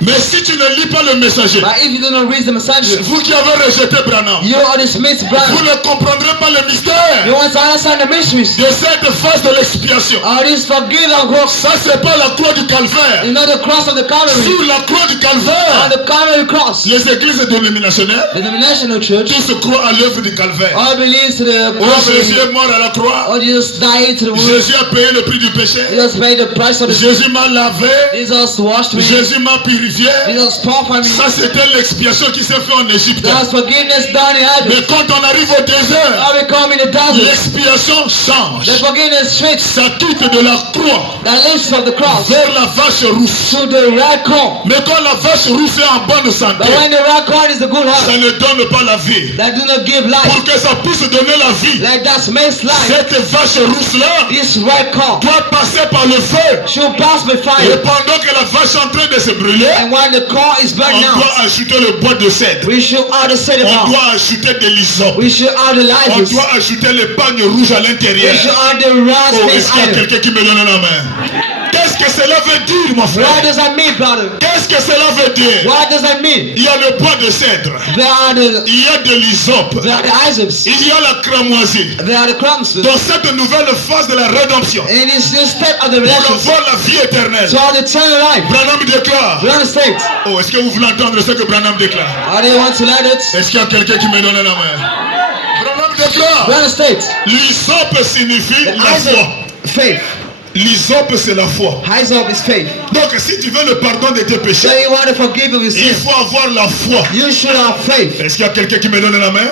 Mais si tu ne lis pas le messager, But if you do not read the messenger, vous qui avez rejeté Branham, you are dismissed, vous brother. ne comprendrez pas le mystère You want to understand the mysteries. de cette phase de l'expiation. All this forgive and growth. Ça, c'est pas la croix du calvaire. You know the cross of the Calvary. Sur la croix du calvaire, On the Calvary cross. les églises dénominationnelles, The denominational church tous croient à l'œuvre du calvaire. all believes to the Oh, Jésus Calvary. est mort à la croix. Oh, Jesus died to the wood. Jésus a payé le prix du péché. Jesus paid the price of the sin. Jésus m'a lavé. Jesus washed me. Jésus m'a purifié. Jesus purified me. Ça, c'était l'expiation qui s'est faite en Égypte. That's forgiveness done in Mais Egypt. quand on arrive au désert, Now we come in the desert. l'expiation change. The forgiveness switch Ça quitte de la croix that lifts of the cross vers la vache rousse. to the red corn. Mais quand la vache rousse est en bonne santé, But when the red corn is the good ça heart ne donne pas la vie. that do not give life, Pour que ça puisse donner la vie, like that makes life, cette vache rousse-là this red corn doit passer par le feu. should pass by Et fire. pendant que la vache est en train de se brûler, And when the corn is on burning out, doit ajouter le bois de cèdre. we should add the cedar On bark. doit ajouter de l'hysope. We should add the On license. doit ajouter les pagnes rouges à We l'intérieur. should add the Oh, raspberry est-ce qu'il y a iron. quelqu'un qui me donne la main? Qu'est-ce que cela veut dire, mon What frère? does that mean, brother? Qu'est-ce que cela veut dire? What does that mean? Il y a le bois de cèdre. There are the Il y a de l'hysope. isaacs. Il y a la cramoisie. There are the crumbs. Dans cette nouvelle phase de la rédemption, In this new step of the pour relationship, avoir la vie éternelle, so the eternal life. Branham déclare. We understand? Oh, est-ce que vous voulez entendre ce que Branham déclare? How do you want to learn it? Est-ce qu'il y a quelqu'un qui me donne la main? Branham We déclare. understand? L'hysope signifie The la foi. Isaac, faith. L'hysope, c'est la foi. Hyssop is faith. Donc, si tu veux le pardon de tes So péchés, you want to forgive your il sins. faut avoir la foi. You should have faith Est-ce qu'il y a quelqu'un qui me donne la main?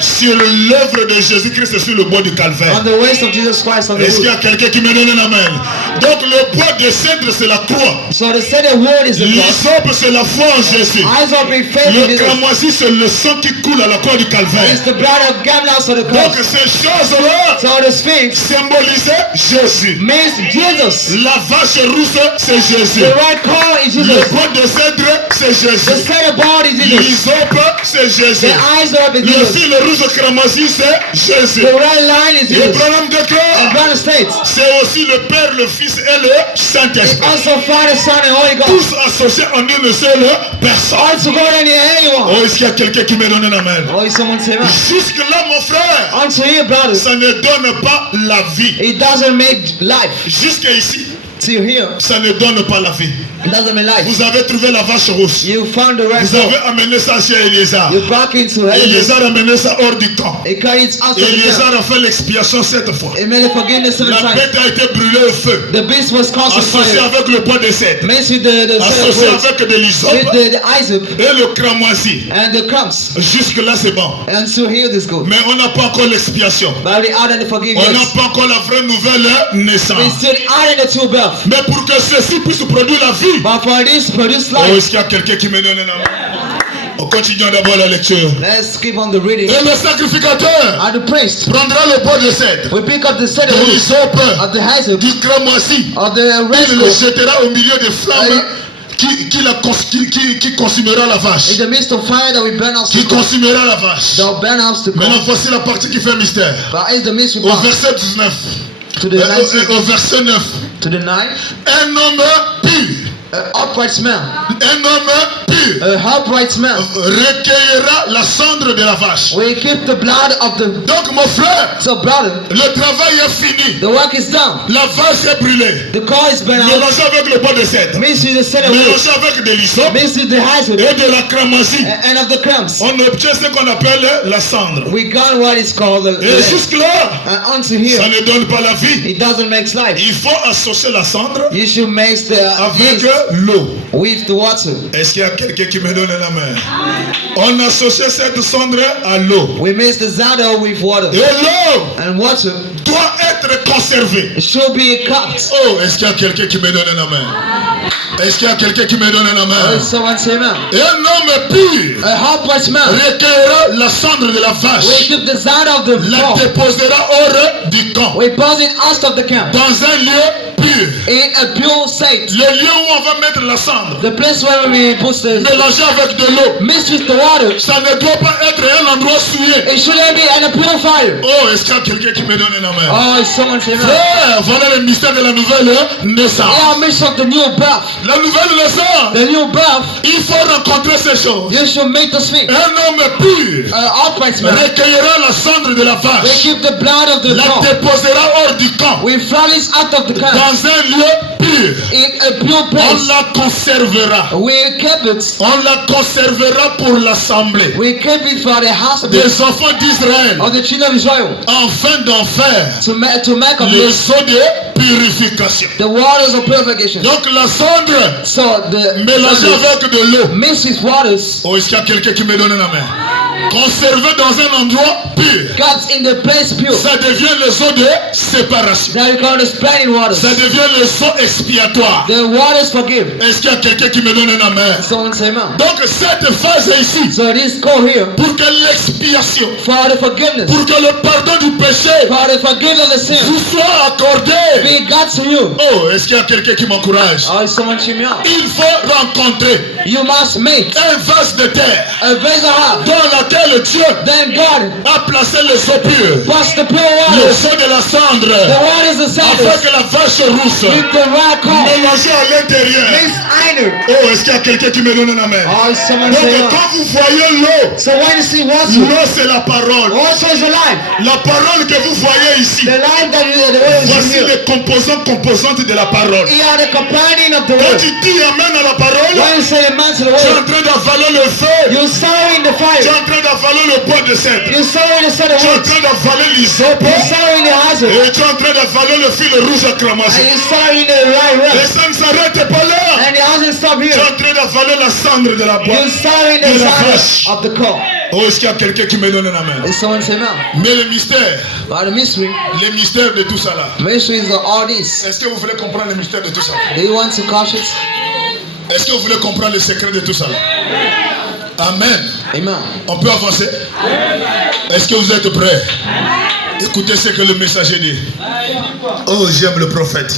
Sur l'œuvre de Jésus-Christ sur le bois du calvaire. on the ways of Jesus Christ on the Est-ce qu'il y wood. a quelqu'un qui me donne la main? Donc, le bois de cèdre, c'est la croix. So the cedar wood is the cross. L'hysope, c'est la foi en Jésus. Hyssop is faith in Le Jesus. cramoisi, c'est le sang qui coule à la croix du calvaire. It's the blood of Gamlas on the Donc, cross. ces choses-là So the Sphinx symbolisaient Jésus. means Jesus. La vache rousse, c'est Jésus. The red corn is Le Jesus. bois de cèdre, c'est The Jésus. cedar board is Jesus. L'hysope, c'est Jésus. The Hyssop is Le Jesus. fil rouge cramoisi, c'est Jésus. The red line is Et Jesus. Branham And déclare, brother states, c'est aussi le Père, le Fils et le Saint-Esprit. also Father, Son, and Holy Ghost. Tous associés en une seule personne. All together in anyone. Oh, est-ce qu'il y a quelqu'un qui me donne la main? Oh, is someone say that? Jusque-là, mon frère, Unto you, brothers, ça ne donne pas la vie. it doesn't make life. Jusqu'à ici, till here, ça ne donne pas la vie. it doesn't mean life. Vous avez trouvé la vache rousse. You found the right Vous avez amené ça chez Eliezer. You brought it to heaven. Eliezer a amené ça hors du camp. It carried out of the camp. Eliezer a fait l'expiation 7 fois. It made a forgiveness 7 La times. bête a été brûlée au feu. The beast was caused Associé fire. avec le bois de cèdre. Mixed with the Associé avec de l'hysope the hyssop et le cramoisi. and the crumbs. Jusque là c'est bon. And so here this goes. Mais on n'a pas encore l'expiation. But we added the On n'a forgiveness. pas encore la vraie nouvelle We naissance. still added the two birth. Mais pour que ceci puisse produire la vie. But for this produce Oh, life. est-ce qu'il y a quelqu'un qui me donne un amen? On continue d'abord la lecture. Let's keep on the reading. Et le sacrificateur And the priest prendra le bois de cèdre, will pick up the de cedar wood l'hysope, of the hyssop du cramoisi. of the Il le rascal jettera au milieu des flammes qui consumera la in vache. the midst of fire that will burn out Qui consumera la vache. They'll burn out the Maintenant corn. voici la partie qui fait mystère. But is the mystery Au part verset 19. to the ninth, Au verset 9. to the ninth, Un homme pur. upright smell. Un homme pur Upright smell. recueillera la cendre de la vache. We keep the blood of the Donc mon frère, so brother. le travail est fini. The work is done. La vache est brûlée. The corn is burned out. Mélangée avec le bois de cèdre. Mixed with the cedar wood. Mélangée avec de l'hysope Mixed with the hyssop et de la cramoisi. and of the crumbs. On obtient ce qu'on appelle la cendre. We got what is called the Et jusque-là, and unto ça here ne donne pas la vie. it doesn't make life. Il faut associer la cendre You should mix the avec yeast l'eau. with the water. Est-ce qu'il y a quelqu'un qui me donne la main? On associe cette cendre à l'eau. We mix the zada with water. Et l'eau And water doit être conservée. it should be cupped. Oh, est-ce qu'il y a quelqu'un qui me donne la main? Est-ce qu'il y a quelqu'un qui me donne la main? Someone say amen. Et un homme pur A upright smell. recueillera la cendre de la We vache, keep the zada of the la flock. déposera hors du camp, We pose it out of the camp dans un lieu pur. in a pure state. Le lieu où on va mettre la cendre, The place where we put the mélangée avec de l'eau. mixed with the water. Ça ne doit pas être un endroit souillé. It shouldn't be in a pure fire. Oh, est-ce qu'il y a quelqu'un qui me donne la main? Oh, someone say amen. Frère, voilà le mystère de la nouvelle naissance. Yeah, mix of the new birth. La nouvelle naissance, The new birth. il faut rencontrer ces choses. You should make the speak. Un homme pur Upright smell. recueillera la cendre de la We vache, keep the blood of the la cow. déposera hors du camp, We flood it out of the camp dans un lieu pur. in a pure On place. la conservera. We keep it. On la conservera pour l'assemblée We keep it for the house of des enfants d'Israël, the children of Israel afin d'en faire to make of les this eaux de purification. the waters of purification. Donc la cendre So the mélangée avec de l'eau. mixed with waters Oh, est-ce qu'il y a quelqu'un qui me donne la main? Conservé dans un endroit pur. God's in the place pure. Ça devient les eaux de séparation. That we call the splendid waters. Ça devient les eaux expiatoires. The waters forgive. Est-ce qu'il y a quelqu'un qui me donne la main? Someone say amen. Donc cette phase ici, So this call here pour que l'expiation, for the forgiveness, pour que le pardon du péché for the forgiveness of the sin, vous soit accordé. be God to you. Oh, est-ce qu'il y a quelqu'un qui m'encourage? Oh, someone cheer me out. Il faut rencontrer You must make un vase de terre a vessel hot. dans laquelle Dieu Then God a placé les eaux pures, bust the pure les waters. eaux de la cendre, The waters of afin sadness que la vache rousse with the right call. mélangée à l'intérieur. This iron. Oh, est-ce qu'il y a quelqu'un qui me donne la main? Oh, someone Donc say amen. quand vous voyez l'eau, So when you see water, l'eau c'est la parole. also is the life. La parole que vous voyez ici, The life that you, the word is voici here. les composantes de la parole. You are the companion of the Quand word. tu dis amen à la parole, When you say amen to the tu es en word, train d'avaler le feu, you sow in the tu es fire. en train d'avaler le bois de cèdre, You sow in the set of tu es en words. train d'avaler l'hysope, You sow in the hazard. et tu es en train d'avaler le fil rouge à And cramasser. you sow in the right Et rest. ça ne s'arrête pas là. And it hasn't stopped Tu es here. en train d'avaler la cendre de la You boîte. sow in the de la side vache. of the cow. Oh, est-ce qu'il y a quelqu'un qui me donne la main? And someone say amen. Mais le mystère The mystery de tout ça là, is all this. est-ce que vous voulez comprendre le mystère de tout ça? Do you want to catch it? Est-ce que vous voulez comprendre le secret de tout ça? Amen. Amen. On peut avancer? Est-ce que vous êtes prêts? Écoutez ce que le messager dit. Oh, j'aime le prophète.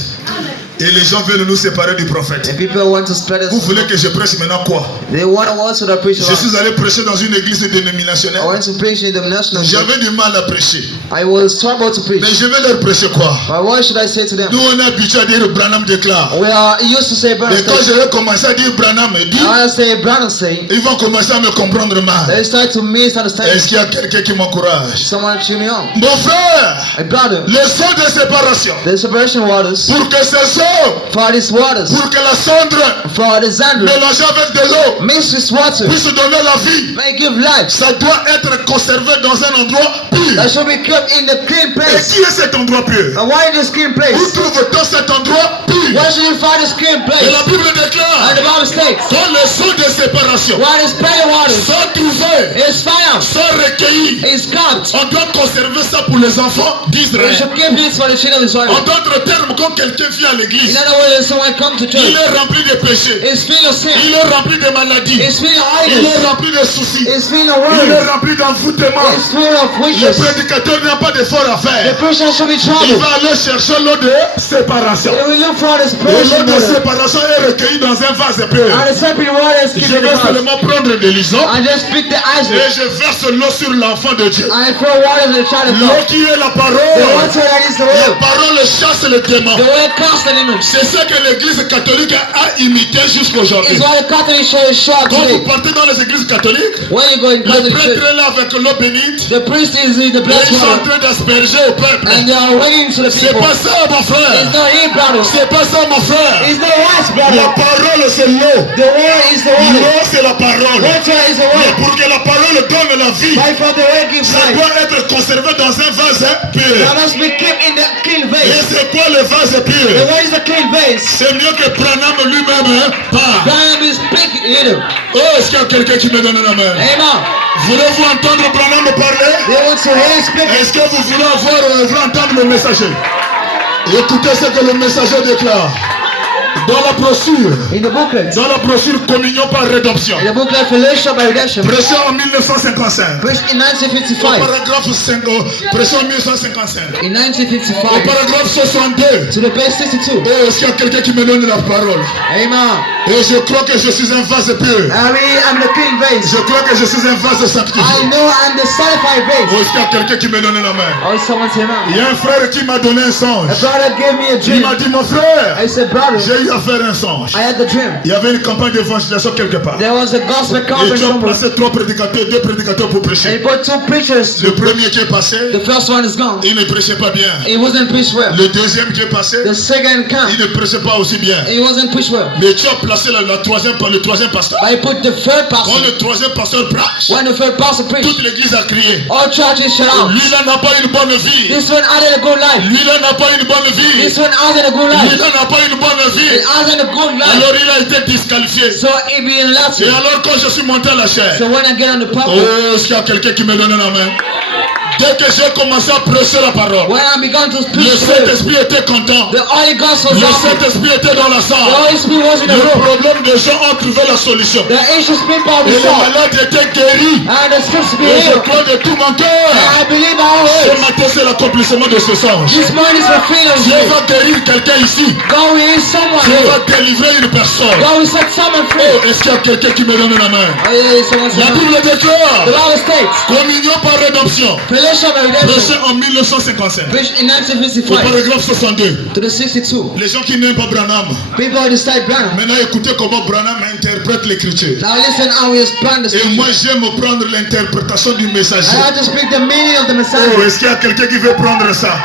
Et les gens veulent nous séparer du prophète. And people want to spread Vous us. voulez que je prêche maintenant quoi? They want also to preach Je about. suis allé prêcher dans une église I dénominationnelle. went to preach in the national church. J'avais du mal à prêcher. I was troubled to preach. Mais je vais leur prêcher quoi? But what should I say to them? Nous on est habitué à dire Branham déclare. We are used to say Branham Et quand say. je vais commencer à dire Branham dit, I say Branham say. ils vont commencer à me comprendre mal. They start to misunderstand. Est-ce qu'il y a quelqu'un qui m'encourage? Someone cheer me on. Mon frère, My brother, le son de séparation, the separation waters, pour que ces eaux l'eau, for these waters, pour que la cendre for the sand mélangée avec de l'eau mixed with water puisse donner la vie. may give life. Ça doit être conservé dans un endroit pur. That should be kept in the clean Et place. qui est cet endroit pur? And why in this clean Où place? trouve-t-on cet endroit pur? Why should you find this clean Et place? la Bible And the déclare, Bible states, quand le son de séparation why this plain waters sont trouvés, is found, sont recueillis, is kept. on doit conserver ça pour les enfants We d'Israël. should keep this for the children of Israel. En d'autres termes, quand quelqu'un vient à In l'église, other words, when someone comes to il church, est rempli de péchés, it's filled of sin, il est rempli de maladies, it's filled of il est idols, rempli de soucis, it's filled of il est worries, rempli d'envoûtement. it's filled of Le wishes. prédicateur n'a pas d'effort à The faire. person should be Il troubled. va aller chercher l'eau de séparation. They will look for this Et l'eau person de water. séparation est recueillie dans un vase pur. And the separate water is Je keeping vais the house. seulement prendre de l'hysope I just pick the et Isaac. je verse l'eau sur l'enfant de Dieu. I throw water to the child of L'eau God. qui est la The parole. water that is the La word. parole chasse le démon. The word casts the demons. C'est ce que l'église catholique a imité jusqu'aujourd'hui. Is what the Catholic Church showed Quand vous today. partez dans les églises catholiques, When you go in le Catholic prêtre Church, est là avec l'eau bénite the priest is in the et blessed ils sont en water. train d'asperger au peuple. And they are waiting to the C'est people. pas ça, mon frère. It's not here, brother. C'est pas ça, mon frère. It's not us, La brother. parole, c'est l'eau. The word is the water. L'eau, c'est la parole. Water is the Mais word. pour que la parole donne la vie, Life from the word gives ça life. doit être conservé dans un vase pur. That must be kept in the clean Et vase. c'est quoi le vase The pur? word is the clean vase. C'est mieux que Branham lui-même parle. God is big in it. Oh, est-ce qu'il y a quelqu'un qui me donne la main? Amen. Voulez-vous entendre Branham parler? They want to hear him speak. Est-ce que vous voulez entendre le messager? Écoutez ce que le messager déclare. Dans la brochure, In the booklet. communion par rédemption, In the booklet Fellowship by Redemption. prêché en 1955. Preached in Au 1955. paragraphe 5, prêché en 1955. In Au 1955. paragraphe 62. To the page 62. Oh, est-ce qu'il y a quelqu'un qui me donne la parole? Amen. Et je crois que je suis un vase pur. I'm the clean vase. Je crois que je suis un vase I sanctifié. know I'm the sanctified Oh, vase. est-ce qu'il y a quelqu'un qui me donne la main? Oh, someone's here Il y now. a un frère qui m'a donné un songe. A brother gave me a Il dream. m'a dit, mon frère, I said, brother, j'ai eu à faire un songe. I had the dream. Il y avait une campagne d'évangélisation quelque part. There was a gospel Et conference tu as somewhere. placé deux prédicateurs pour And he prêcher. put two preachers. Le premier qui est passé, The first one is gone. il ne prêchait pas bien. He wasn't preached well. Le deuxième qui est passé, The second il come. ne prêchait pas aussi bien. He wasn't preached well. Mais tu as placé le troisième pasteur. I put the third Quand pastor. le troisième pasteur prêche, When the third pastor preached, toute l'église a crié. all churches shut out. Lui là n'a pas une bonne vie. This one had a good life. Lui là n'a pas une bonne vie. This one hasn't a good Lui life. là n'a pas une bonne It vie. hasn't a good life. Alors il a été disqualifié. So it be in Et Latin. alors quand je suis monté à la chair, So when I get on the pulpit, oh, est-ce qu'il y a quelqu'un qui me donne la main? Dès que j'ai commencé à prêcher la parole, when I began to le preach, the Saint-Esprit était content. Holy Ghost was Le on me. Saint-Esprit était dans la The salle. Holy Spirit was in the Le room. problème des gens ont trouvé la solution. The anxious people Et were les solved. malades étaient guéris. And the scriptures be Et je healed. crois de tout mon cœur. And I believe our Ce words. matin, c'est l'accomplissement de ce songe. This man is fulfilling Dieu me. va guérir quelqu'un ici. God will heal someone Dieu here. va délivrer une personne. God will set someone free. Oh, est-ce qu'il y a quelqu'un qui me donne la main? Oh yeah, someone La said. Bible The déclare Bible states, communion par rédemption. Fellowship by Prêché Redemption, en 1955. preached in Au 1955 paragraphe 62. to the 62. Les gens qui n'aiment pas Branham. People are decided Branham. Maintenant, écoutez comment Branham interprète l'écriture. Now listen how he explained the Et scripture. moi, j'aime prendre l'interprétation du messager. I have to speak the meaning of the Messiah. Oh, est-ce qu'il y a quelqu'un qui veut prendre ça?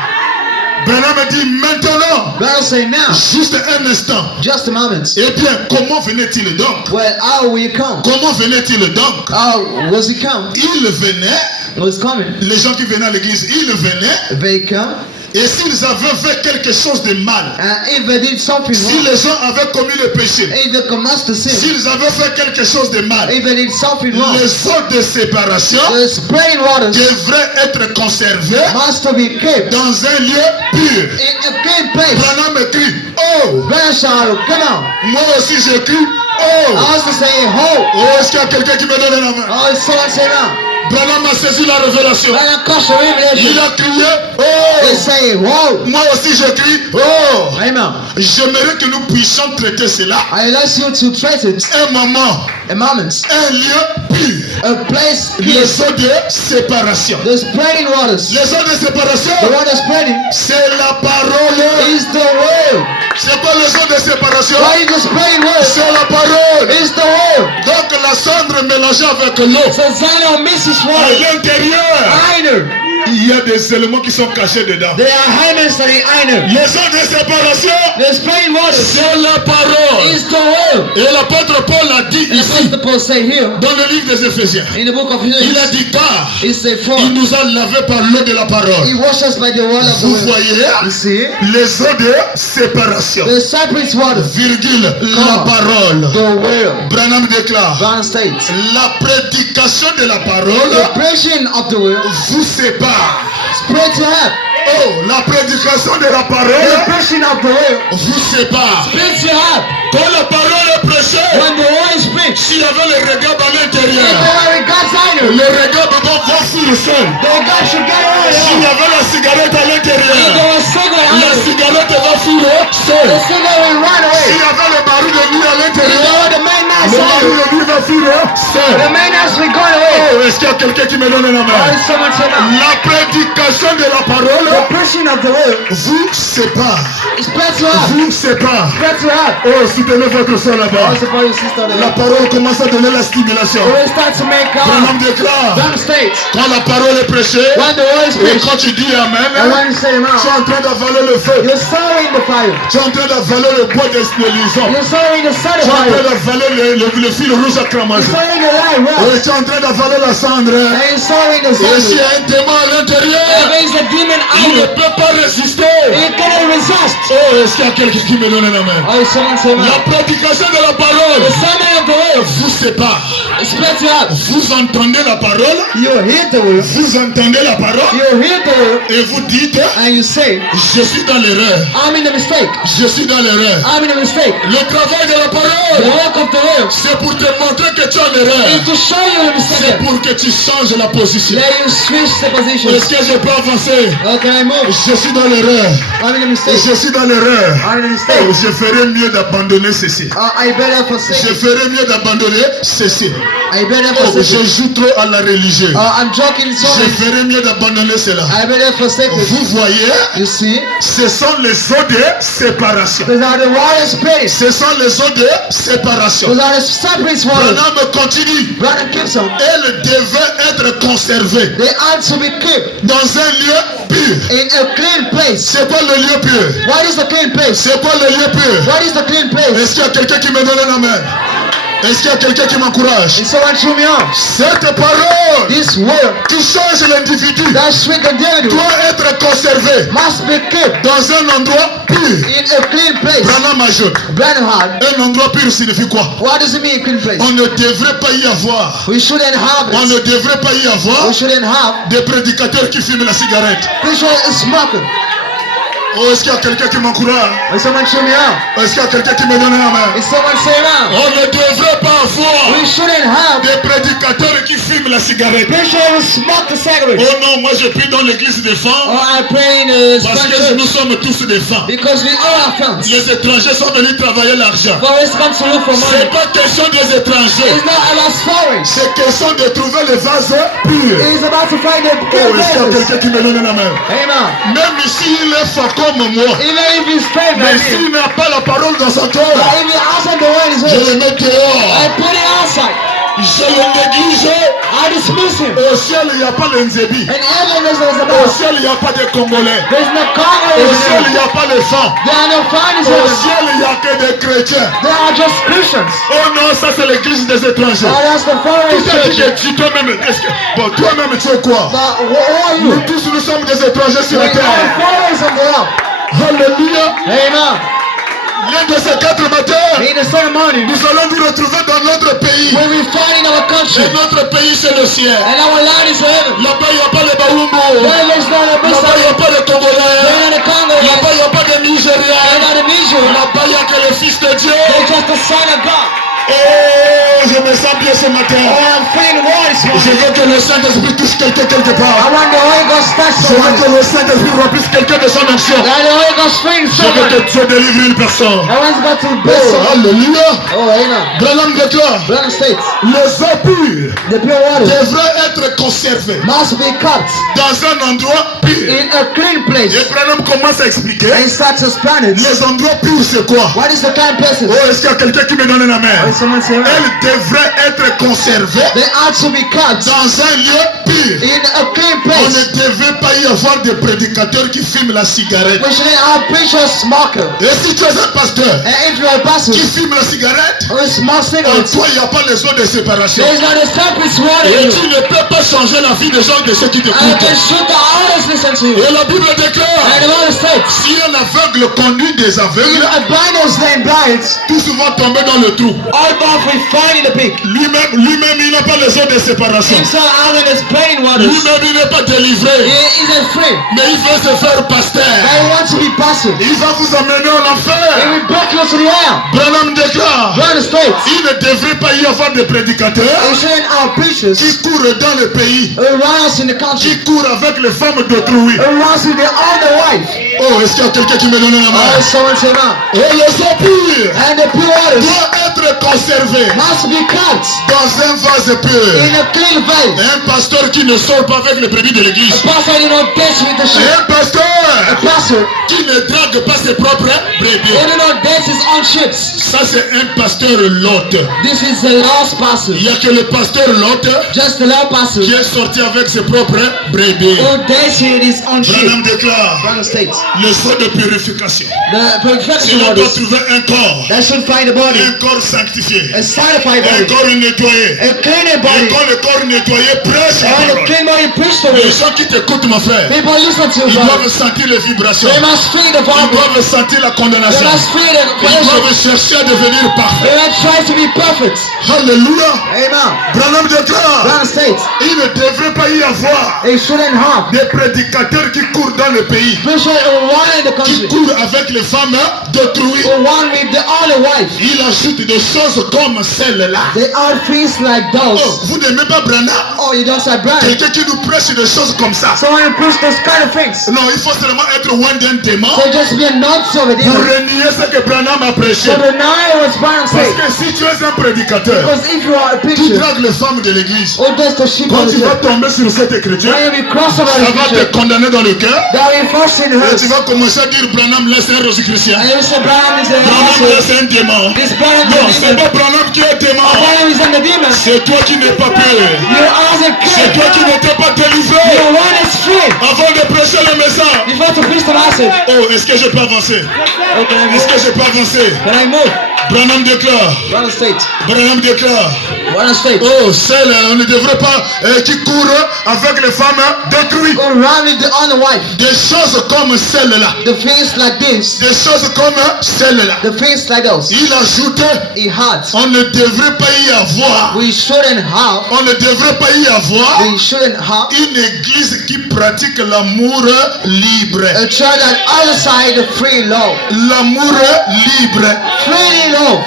Branham dit maintenant, Bible say now, juste un instant. just a moment. Eh bien, comment venait-il donc? Well, how will you come? Comment venait-il donc? How was he come? Il venait, Was coming. les gens qui venaient à l'église, ils venaient, They come. et s'ils avaient fait quelque chose de mal, And if they did something si wrong, les gens avaient commis le péché, if they commenced to sin, s'ils avaient fait quelque chose de mal, if they did something wrong, les eaux de séparation the spraying waters devraient être conservées must be kept dans un lieu pur. in a clean place. Branham écrit, oh, Grandchild, come on. moi aussi j'écris, I oh, was to say, ho. oh, est-ce qu'il y a quelqu'un qui me donne la main? Oh, someone say now. Branham a saisi la révélation. When I catch the Il revelation, a crié, they oh, say, whoa. moi aussi j'écris, oh. Amen. J'aimerais que nous puissions traiter cela. I ask you to treat it Un moment, a moment, un lieu pur. a place clean. Les eaux de séparation. The spreading waters, Les eaux de séparation, the water spreading c'est la parole. is the word. C'est quoi les eaux de séparation? Why is the spreading word? C'est la parole. It's the word. Donc la cendre mélangée avec l'eau So Zion misses à water. l'intérieur Minor. il y a des éléments qui sont cachés dedans. There are elements that are in it. Les eaux de séparation, There's plain water. c'est la parole. It's the word. Et l'apôtre Paul a dit And ici, Apostle Paul say here dans le livre des Éphésiens, in the book of il a Hebrews, dit car he said, for il nous a lavé par l'eau de la parole. he washed us by the word of the Vous word. voyez You see, les eaux de séparation, the separate water, virgule, la parole. the word. Branham déclare, Brown states, la prédication de la the parole preaching of the word vous sépare. spread to help. Oh, la prédication de la The parole preaching of the word vous sépare. spread to help. Quand la parole est prêchée, When the word is preached, s'il y avait le regard à if l'intérieur, there are God's iron, le regard doit voir sur le sol. the God should get on S'il y it. avait la cigarette à If l'intérieur, there was cigarette la iron, cigarette va sur le the sol. cigarette will run S'il away. y avait le baril de nuit à If there l'intérieur, were the main le house baril iron, de nuit va sur le sol. the main house will go away. Oh, est-ce qu'il y a quelqu'un qui me donne la Or main? is someone say no? La prédication de la The parole preaching of the word vous sépare. is spread to help. Vous sépare. Spread to help. Oh, soutenez votre soeur là-bas. Also for your sister, La parole commence à donner la stimulation. we will start to make Branham déclare, them states. quand la parole est prêchée, When the word is et preached, quand tu dis and Amen, when you say tu amen, es en train d'avaler le feu. you're sowing the fire. Tu es en train d'avaler le bois de l'horizon. You're sowing the sun Tu es of en train fire. d'avaler le fil rouge à You're cramasser. sowing the light Et rest. tu es en train d'avaler la cendre. And you're sowing the Et s'il y sun. a un démon à l'intérieur, That means the demon il ne out. peut pas résister. You cannot resist. Oh, est-ce qu'il y a quelqu'un qui me donne la main? Oh, someone say amen. La prédication de la parole The sermon of the word vous sépare. is spread to help. Vous entendez la parole, You hear the word. vous entendez la parole You hear the word. et vous dites, And you say, je suis dans l'erreur. I'm in a mistake. Je suis dans l'erreur. I'm in a mistake. Le travail de la The parole, work of the word c'est pour te montrer que tu es en erreur. is to show you the C'est mistake. pour que tu changes la position. Let you switch the position. Est-ce que je peux avancer? Oh, can I move? Je suis dans l'erreur. I'm in a mistake. Je suis dans l'erreur. I'm in a Oh, mistake. je ferais mieux d'abandonner ceci. I better forsake Je it. ferais mieux d'abandonner ceci. I better Oh, forsake je it. joue trop à la religion. I'm joking so Je much. ferais mieux d'abandonner cela. I better forsake it. Vous voyez, You see? ce sont les eaux de séparation. Those are the water spirits. Ce sont les eaux de séparation. Those are the separate waters. Branham continue. Brother keeps on. Elle devait être conservée They are to be kept dans un lieu pur. in a clean place. C'est quoi le lieu pur? What is the clean place? C'est quoi le lieu pur? What is the clean place? Est-ce qu'il y a quelqu'un qui me donne la main? Est-ce qu'il y a quelqu'un qui m'encourage? And someone threw me on. Cette parole This word qui change l'individu that sweet individual doit être conservée must be kept dans un endroit pur. in a clean place. Branham ajoute, Branham Hall. un endroit pur signifie quoi? What does it mean, clean place? On ne devrait pas y avoir. We shouldn't have On it. ne devrait pas y avoir We shouldn't have des prédicateurs qui fument la cigarette. preacher is smoking. Oh, est-ce qu'il y a quelqu'un qui m'encourage? When someone threw me on. Est-ce qu'il y a quelqu'un qui me donne la main? Is someone say amen? On ne devrait pas avoir We shouldn't have des prédicateurs qui fument la cigarette. preacher who smoke the cigarette. Oh non, moi je prie dans l'église des femmes Or I pray in a parce Spanish que church nous sommes tous des femmes. because we all are friends. Les étrangers sont venus travailler l'argent. For us come to look for money. C'est pas question des étrangers. It's not about foreign. C'est question de trouver le vase pur. It's about to find the Oh, good est-ce qu'il y a places. quelqu'un qui me donne la main? Amen. Même si il est fort comme moi, Even if he's praying mais like me, s'il n'a pas la parole dans son but cœur, if he outside the word is je his, le mets I dehors. put it outside. Je le néglige. I dismiss him. Au ciel, il n'y a pas l'Nzebi. And heaven is Au about. ciel, il n'y a pas de Congolais. There's no Au Congress ciel, in il n'y a pas de femmes. There are no foreigners Au in ciel, il n'y a que des chrétiens. There are just Christians. Oh non, ça c'est l'église des étrangers. Oh, that's the foreign Tu t'es dit church. que tu toi-même, bon, toi-même tu es quoi? But who are Nous you? tous nous sommes des étrangers sur We la terre. are foreigners in the world. Alléluia. Amen. L'un de ces 4 matins, In the ceremony, nous allons nous retrouver dans notre pays. when we find in our country, Et notre pays c'est le ciel. and our land is heaven. Là-bas il n'y a pas les Baoumbo. There is not a Là-bas il Messiah. n'y a pas les Congolais. There is not a Congo. Là-bas il n'y a pas de There is Nigériens. not a Israel. Là-bas il n'y a que le Fils de Dieu. They're just the Son of God. Oh, je me sens bien ce Oh, matin. I'm feeling war this Je morning. veux que le Saint-Esprit touche quelqu'un quelque I part. want the Holy Ghost touch Je veux someone. que le Saint-Esprit remplisse quelqu'un de son action. That the Holy Ghost frees Je veux someone. que Dieu délivre une personne. I want God to bless Oh, someone. alléluia. Oh, amen. Branham déclare, Brother states, les eaux pures the pure water devraient être conservées must be kept dans un endroit pur. in a clean place. Et Branham commence à expliquer, And start to span it. les endroits purs c'est quoi? What is the clean places? Oh, est-ce qu'il y a quelqu'un qui me donne la main? When someone say amen. Elles devraient être conservées They are to be kept dans un lieu pur. in a clean On ne devait pas y avoir des prédicateurs qui fument la cigarette. We shouldn't have preachers smoker. Et si tu es un pasteur And if you're a pastor qui fume la cigarette, or smoke en cigarettes, toi il n'y a pas les eaux de séparation. there's not a separate water Et in tu you. ne peux pas changer la vie des gens de ceux qui And t'écoutent. the should the others listen to you. Et la Bible déclare, And the Bible states, si un aveugle conduit des aveugles, a blind is laying blind, tous vont tomber dans le trou. all both we find in the pig. Lui-même, il n'a pas les eaux de séparation. Himself out in his plain waters. Lui-même, il n'est pas délivré. He isn't free. Mais il veut se faire pasteur. But he wants to be pastor. Il va vous amener en He enfer. will break you to the air. Branham déclare, Run the states. il ne devrait pas y avoir de prédicateurs We shouldn't have preachers qui courent dans le pays, who runs in the country. qui courent avec les femmes d'autrui. Who runs with their own wife. Oh, est-ce qu'il y a quelqu'un qui me donne la Oh, main? someone say no. Oh, le sang pur And the pure waters doit être conservé must be cut dans un vase pur. in a clean vase. Un pasteur qui ne sort pas avec les brebis de A l'église. pastor you don't dance with the sheep. Un A pasteur pastor qui ne drague pas ses propres brebis. who do not dance his own ships. Ça, c'est un pasteur Lot. This is the lost pastor. Il n'y a que le pasteur Lot Just the lost pastor qui est sorti avec ses propres brebis. who dances with his own sheep. Branham déclare, Run the states. le sang de purification. The Si perfection l'on doit waters trouver un corps, that should find the body. un corps sanctifié, A sanctified un body. corps nettoyé, A clean et body. quand le corps nettoyé prêche la And a parole. clean body preach the Les word. gens qui t'écoutent, mon frère, People listen to ils you, doivent brother. sentir les vibrations. They must feel the Ils vibe. doivent sentir la They condamnation. must feel the Ils punishment. doivent chercher à devenir They parfaits. must try to be perfect. Alléluia. Amen. Branham déclare, Run the states. il ne devrait pas y avoir They shouldn't have des prédicateurs qui courent dans le pays, preachers who run in the qui country. courent avec les femmes d'autrui. Who run with the other wife. Il ajoute des choses comme celle-là. They are things like Oh, those. vous n'aimez pas Branham? Oh, you don't say Brian. Quelqu'un qui nous prêche des choses comme ça. Someone who preach those kind of things. Non, il faut seulement être loin d'un démon So just be a nonce of it. pour renier ce que Branham a prêché. So deny what Brian Parce said. que si tu es un prédicateur, Because if you are a tu preacher, dragues les femmes de l'église. who does the sheep Quand of tu the vas church? tomber sur cette écriture, When you be cross over ça the va te preacher, condamner dans le cœur. that will force in Et her. tu vas commencer à dire Branham laisse un rosicrucien. And you say Brian is a Branham apostle. laisse un démon. This Brian Non, is c'est a demon. pas Branham qui est démon. Brian is in the demon. C'est toi qui n'es pas pur. You are the C'est king. toi qui n'étais pas délivré Your one is free. avant de prêcher le message. Before to preach the message. Oh, est-ce que je peux avancer? Okay, Est-ce que je peux avancer? can I move? Branham déclare. Run the state. Branham déclare. Run the state. Oh, celle, on ne devrait pas qui courent avec les femmes d'autrui. Who run with the other wife. Des choses comme celle-là. The things like this. Des choses comme celle-là. The things like those. Il ajoutait, He had. on ne devrait pas y avoir. We shouldn't have. On ne devrait pas y avoir We shouldn't have une église qui pratique l'amour libre. a church that outside the free love. L'amour libre. Free love.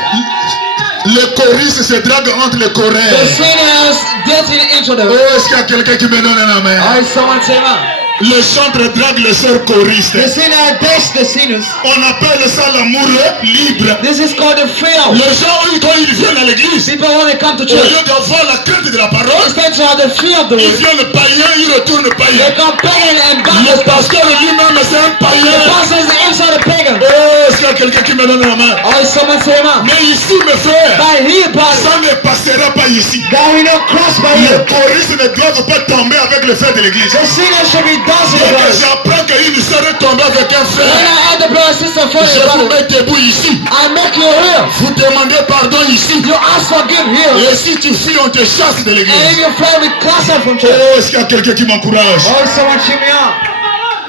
Les choristes se draguent entre les The choraires. sinners dating each other. Oh, est-ce qu'il y a quelqu'un qui me donne un amen? Alright, someone say man. Les chantres draguent les sœurs choristes. The sinner dates the sinners. On appelle ça l'amour libre. This is called the free love. Les gens, eux, quand ils viennent à l'église, People when they come to au church, lieu d'avoir la crainte de la parole, instead to have the fear of the ils word, viennent païens, ils retournent they païens. come pagan and Le baptist. pasteur lui-même, c'est un The païen. pastor is the inside of pagan. Oh, est-ce qu'il y a quelqu'un qui me donne la main? Alright, someone say man. Mais ici, mes frères, By here, brother, ça ne passera pas ici. that we not cross by Les here. choristes ne doivent pas tomber avec le fait de l'église. The sinner should be dancing Dès with que us. j'apprends qu'il ne serait tombé avec un When frère, I had the brother and sister for je you, vous brother, mets debout ici. I make you here. Vous demandez pardon ici. You ask for give here. Et si tu fuis, on te chasse de And if l'église. you fail, we cast out from church. Oh, est-ce qu'il y a quelqu'un qui m'encourage? Oh, someone cheer me up.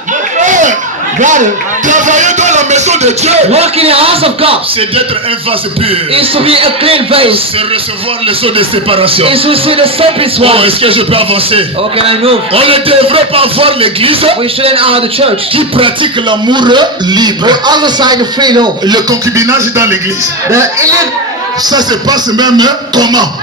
Frère, Brother, travailler dans la maison de Dieu, work in the house of God c'est d'être un vase pur. is to be a clean vase. C'est recevoir les eaux de séparation. Is to see the separate Oh, one. est-ce que je peux avancer? Oh, can I move? On ne devrait pas voir l'église We shouldn't have the church. qui pratique l'amour libre. On the other side, the free love. Le concubinage dans l'église. The illegal. Ça se passe même comment?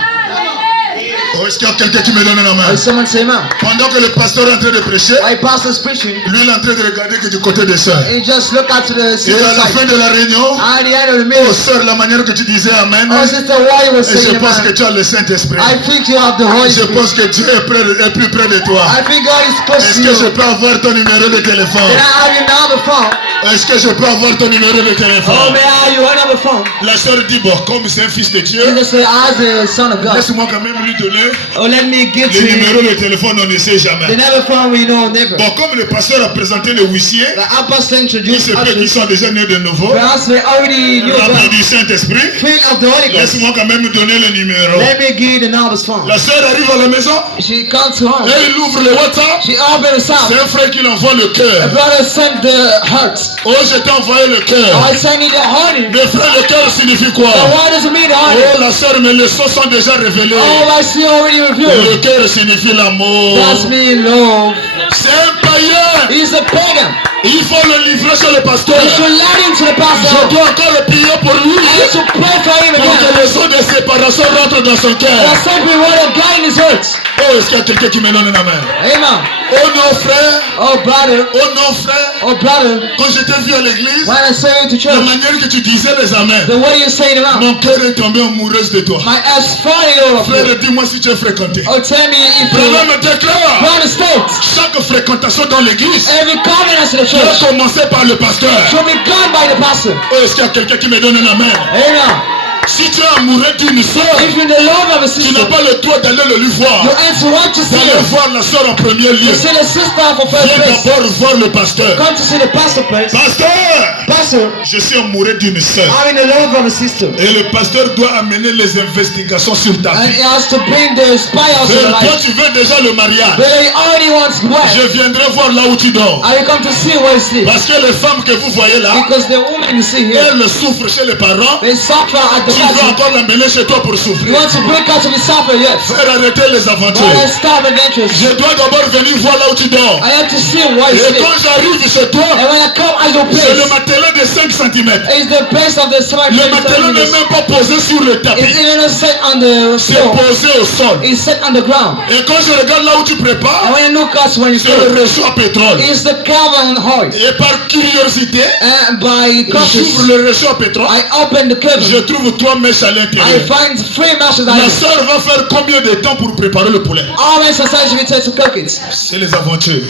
Oh, est-ce qu'il y a quelqu'un qui me donne la main? Someone say man. Pendant que le pasteur est en train de prêcher, My pastor's preaching. lui il est en train de regarder que du côté des sœurs. He just look out to the Et sister à la fin side. de la réunion, At the end of the oh meeting, sœur, la manière que tu disais Amen, oh sister, why you were et je saying pense que man? tu as le Saint-Esprit. I think you have the Holy Je Spirit. pense que Dieu est plus près de toi. I think God is close Est-ce to que you. je peux avoir ton numéro de téléphone? Can I have your number phone? Est-ce que je peux avoir ton numéro de téléphone? Oh, may I have your number phone? La sœur dit, bon, comme c'est un fils de Dieu, Jesus said, as a son of God. laisse-moi quand même lui donner Oh, let me give le to numéro you de téléphone, on ne sait the jamais. number phone we know never. Bon, comme le pasteur a présenté le huissier, The apostle il se introduced peut qu'ils us. sont déjà nés de nouveau, Perhaps we already knew remplis God. du Saint-Esprit. Filled of the Holy Ghost. Laisse-moi quand même donner le numéro. Let me give you the number's phone. La sœur arrive à la maison She comes to home. et il ouvre le WhatsApp. She opened the C'est sound. un frère qui l'envoie le A cœur. brother sent the heart. Oh, je t'ai envoyé le cœur. I sent you the honey. Mais frère, le cœur signifie quoi? So what does it mean, the honey? Oh, la sœur, mais les sons sont déjà révélés. Oh, I see already revealed. Le cœur signifie l'amour. That's me love. C'est un païen. He's a pagan. Il faut le livrer sur le pasteur. You should let him to the Je pastor. dois encore le prier pour lui. I should pray for him Pour que again. le son de séparation rentre dans son cœur. There's simply what a guy in his heart. Oh, est-ce qu'il y a quelqu'un qui me donne la main? Amen. Oh non, frère. Oh, brother. Oh non, frère. Oh, brother. Quand je t'ai vu à l'église, When I saw you to la church, manière que tu disais les amens, the way you say them out, mon cœur est tombé amoureuse de toi. my ass falling over you. Frère, dis-moi si tu es fréquenté. Oh, tell me if Frère, you me déclare. Brother States, Chaque fréquentation dans l'église every covenant in the doit church commencer par le pasteur. should be done by the pastor. Oh, est-ce qu'il y a quelqu'un qui me donne la main? Amen. Si tu es amoureux d'une soeur, If you're in the love of a tu sister, n'as pas le droit d'aller le lui voir. you answer what you see. D'aller voir la soeur en premier lieu. You see the sister for first Viens place. d'abord voir le pasteur. Come to see the pastor place. Pasteur, Pastor, je suis amoureux d'une soeur. I'm in the love of a sister. Et le pasteur doit amener les investigations sur ta And vie. he has to bring the spy out of Frère, your toi life. tu veux déjà le mariage. But he already wants wife. Je viendrai voir là où tu dors. I will come to see where you sleep. Parce que les femmes que vous voyez là, Because the woman you see here, elles souffrent chez les parents. they suffer at the Tu veux castle. encore l'amener chez toi pour You souffrir. want to break out to be suffer, yes. Frère, arrêtez les But aventures. let's stop adventures. Je dois d'abord venir voir là où tu dors. I have to see where you Et sleep. quand j'arrive chez toi, And when I come at your c'est le place, matelas de 5 cm. it's the place of the smart Le matelas n'est même pas posé sur le It's tapis. even not set on the C'est floor. posé au sol. It's set on the ground. Et quand je regarde là où tu And prépares, when you look at when you c'est le sleep, réchaud à pétrole. it's the carbon oil. Et par curiosité, And by j'ouvre conscience, le réchaud à pétrole. I open the Je carbon. trouve 3 mèches à I l'intérieur. find 3 matches La I sœur va faire combien de temps pour préparer le poulet? all exercise we take to cook it. C'est les aventures.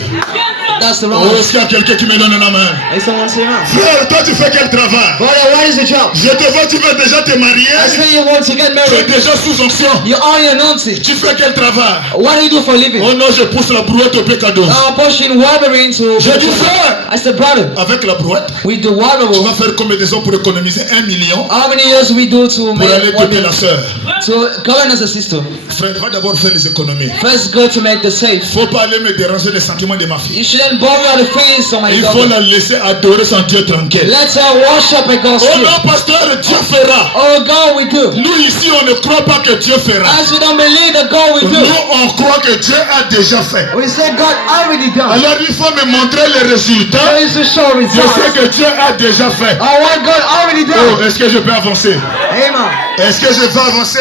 That's the Oh, wrong. est-ce qu'il y a quelqu'un qui me donne la main? Is someone saying that? Frère, toi tu fais quel travail? Brother, what is the job? Je te vois, tu veux déjà te marier. I say you want to get Tu es married. déjà sous onction. You already announced it. Tu fais quel travail? What do you do for a living? Oh non, je pousse la brouette au pécado. I'm pushing water into. Je dis frère, I said, brother, avec la brouette, with the water, tu vas faire combien de temps pour économiser 1 million how many years we do to pour aller make doter la sœur? to govern as a system? Frère, va d'abord faire les économies. First, go to make the safe. Faut pas aller me déranger les sentiments de ma fille. You shouldn't bother the feelings of my Il faut daughter. la laisser adorer son Dieu tranquille. Let her worship and go Oh sleep. non, pasteur, Dieu fera. Oh God, we do. Nous ici, on ne croit pas que Dieu fera. As we don't believe that God will Nous, do, on croit que Dieu a déjà fait. we say God already done. Alors, il faut me montrer les résultats. There is a show Je sais result. que Dieu a déjà fait. Oh, what God already Oh, done. est-ce que je peux avancer? Amen. Est-ce que je peux avancer?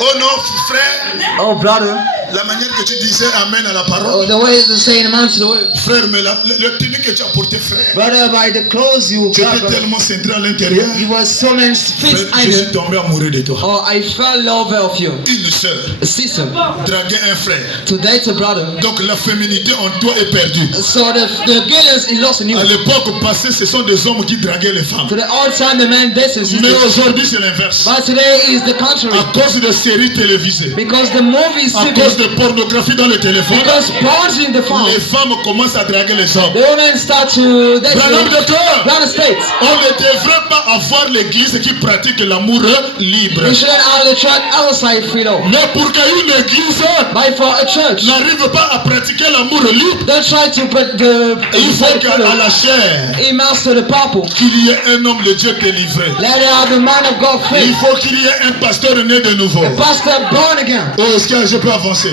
Oh non, frère, Oh, brother. la manière que tu disais Amen à la parole. Oh, the way to say amen to the word. Frère, mais le tenue que tu as porté, frère, Brother, by the clothes you tu got, étais tellement centré à l'intérieur. he was so much fixed Frère, je suis either. tombé amoureux de toi. Oh, I fell in love of you. Une sœur, A sister. draguer un frère. To date a brother. Donc la féminité en toi est perdue. So the girls he lost in you. À l'époque passée, ce sont des hommes qui draguaient les femmes. To the old time, the man dates his Mais sister. aujourd'hui, c'est l'inverse. But today is the contrary. À cause de séries télévisées, Because the movies, à cause de pornographie dans le téléphone, because porn's in the phone, les femmes commencent à draguer les hommes. the women start to date Branham de cœur, United States. on ne devrait pas avoir l'église qui pratique l'amour libre. We shouldn't have the church outside freedom. Mais pour qu'une église But for a church, n'arrive pas à pratiquer l'amour libre, don't try to put the il faut qu'à la chair, he master the people. qu'il y ait un homme de Dieu délivré. Let it have the man of God Il faith. faut qu'il y ait un pasteur né de nouveau. The pastor born again. Oh, est-ce que je peux avancer?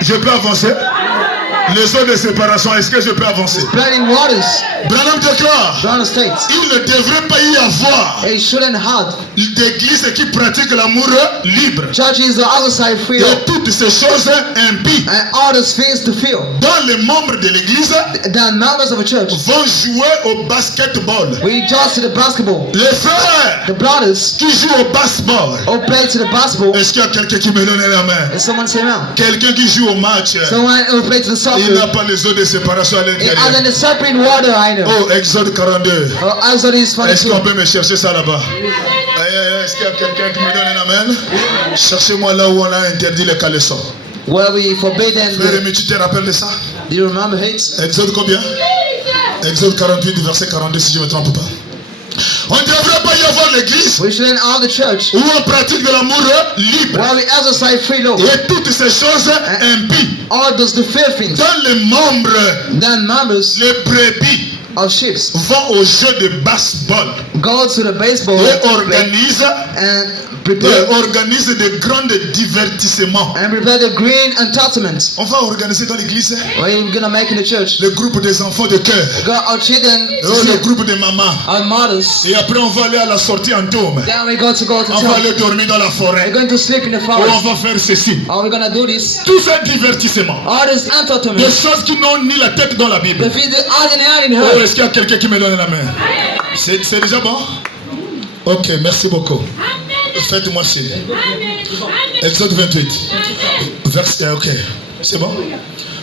Je peux avancer? Les eaux de séparation, est-ce que je peux avancer? Spreading waters, Branham de cœur, United States. il ne devrait pas y avoir It shouldn't have. d'église qui pratique l'amour libre. Church is the outside freedom. Et toutes ces choses impies And all the spheres to feel. dans les membres de l'église The members of a church. vont jouer au basketball. We just to the basketball. Les frères The brothers qui jouent au baseball. all play to the basketball. Est-ce qu'il y a quelqu'un qui me donne la main? And someone say amen. Quelqu'un qui joue au match. Someone who play to the soccer. Il n'a pas les eaux de séparation à It l'intérieur. has the separate water, I know. Oh, Exode 42. Oh, Exodus Est-ce 42. qu'on peut me chercher ça là-bas? Est-ce qu'il y a quelqu'un qui me donne un amen? Cherchez-moi là où on a interdit les caleçons. Where we forbidden Frère Rémi, tu te rappelles de ça? do you remember it? Exode combien? Exode 48, verset 42, si je ne me trompe pas. On ne devrait pas y avoir l'église We shouldn't have the church où on pratique de l'amour libre where we exercise free love. et toutes ces choses impies All those the fear things. dans les membres, Then members les brebis of sheep vont au jeu de baseball go to the baseball et play organisent and organise de grands divertissements. prepare the green entertainment. On va organiser dans l'église What are you gonna make in the church? le groupe des enfants de cœur, Go our children, le groupe des mamans. our mothers. Et après on va aller à la sortie en tome. Then we go to On va church. aller dormir dans la We're forêt. going to sleep in the Ou on forest. va faire ceci. Are we gonna do this? Tout ce divertissement. All this Des entertainment. choses qui n'ont ni la tête dans la Bible. The feet are in hand in Oh, her. est-ce qu'il y a quelqu'un qui me donne la main? C'est déjà bon? Ok, merci beaucoup. Faites-moi signe. Exode 28. Verset, ok. C'est bon?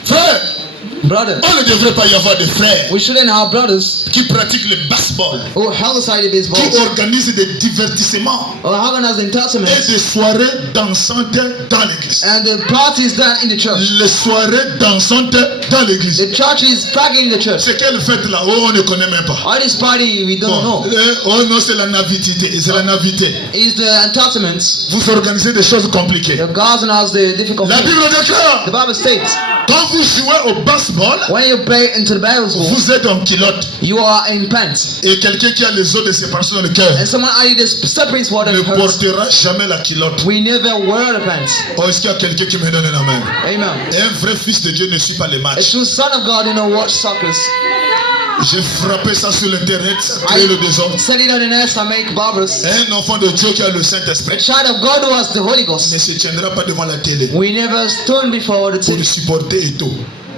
Frère, Brother, on ne devrait pas y avoir de frères we shouldn't have brothers qui pratiquent le baseball, who exercise the baseball qui organisent des divertissements or organize et entertainment des soirées dansantes dans l'église. and the parties done in the church. Les soirées dansantes dans l'église. The church is packing the church. C'est quelle fête là? Oh, on ne connaît même pas. All this party we don't know. Oh non, c'est la nativité. C'est la nativité. Is the entertainment. Vous organisez des choses compliquées. The God has the difficult La thing. Bible déclare, The Bible states quand vous jouez au baseball, when you play into the baseball, vous êtes en culotte. you are in pants. Et quelqu'un qui a les eaux de séparation dans le cœur And someone added this separate water ne in hers. portera jamais la culotte. We never wear the pants. Oh, est-ce qu'il y a quelqu'un qui me donne la main? Amen. Et un vrai fils de Dieu ne suit pas les A matchs. true son of God, you know, watch soccer. J'ai frappé ça sur l'internet, ça crée le désordre. Send it on the net and make barbers. Un enfant de Dieu qui a le A Saint-Esprit child of God who has the Holy ne Ghost. se tiendra pas devant la télé We never stood before the pour team supporter Eto,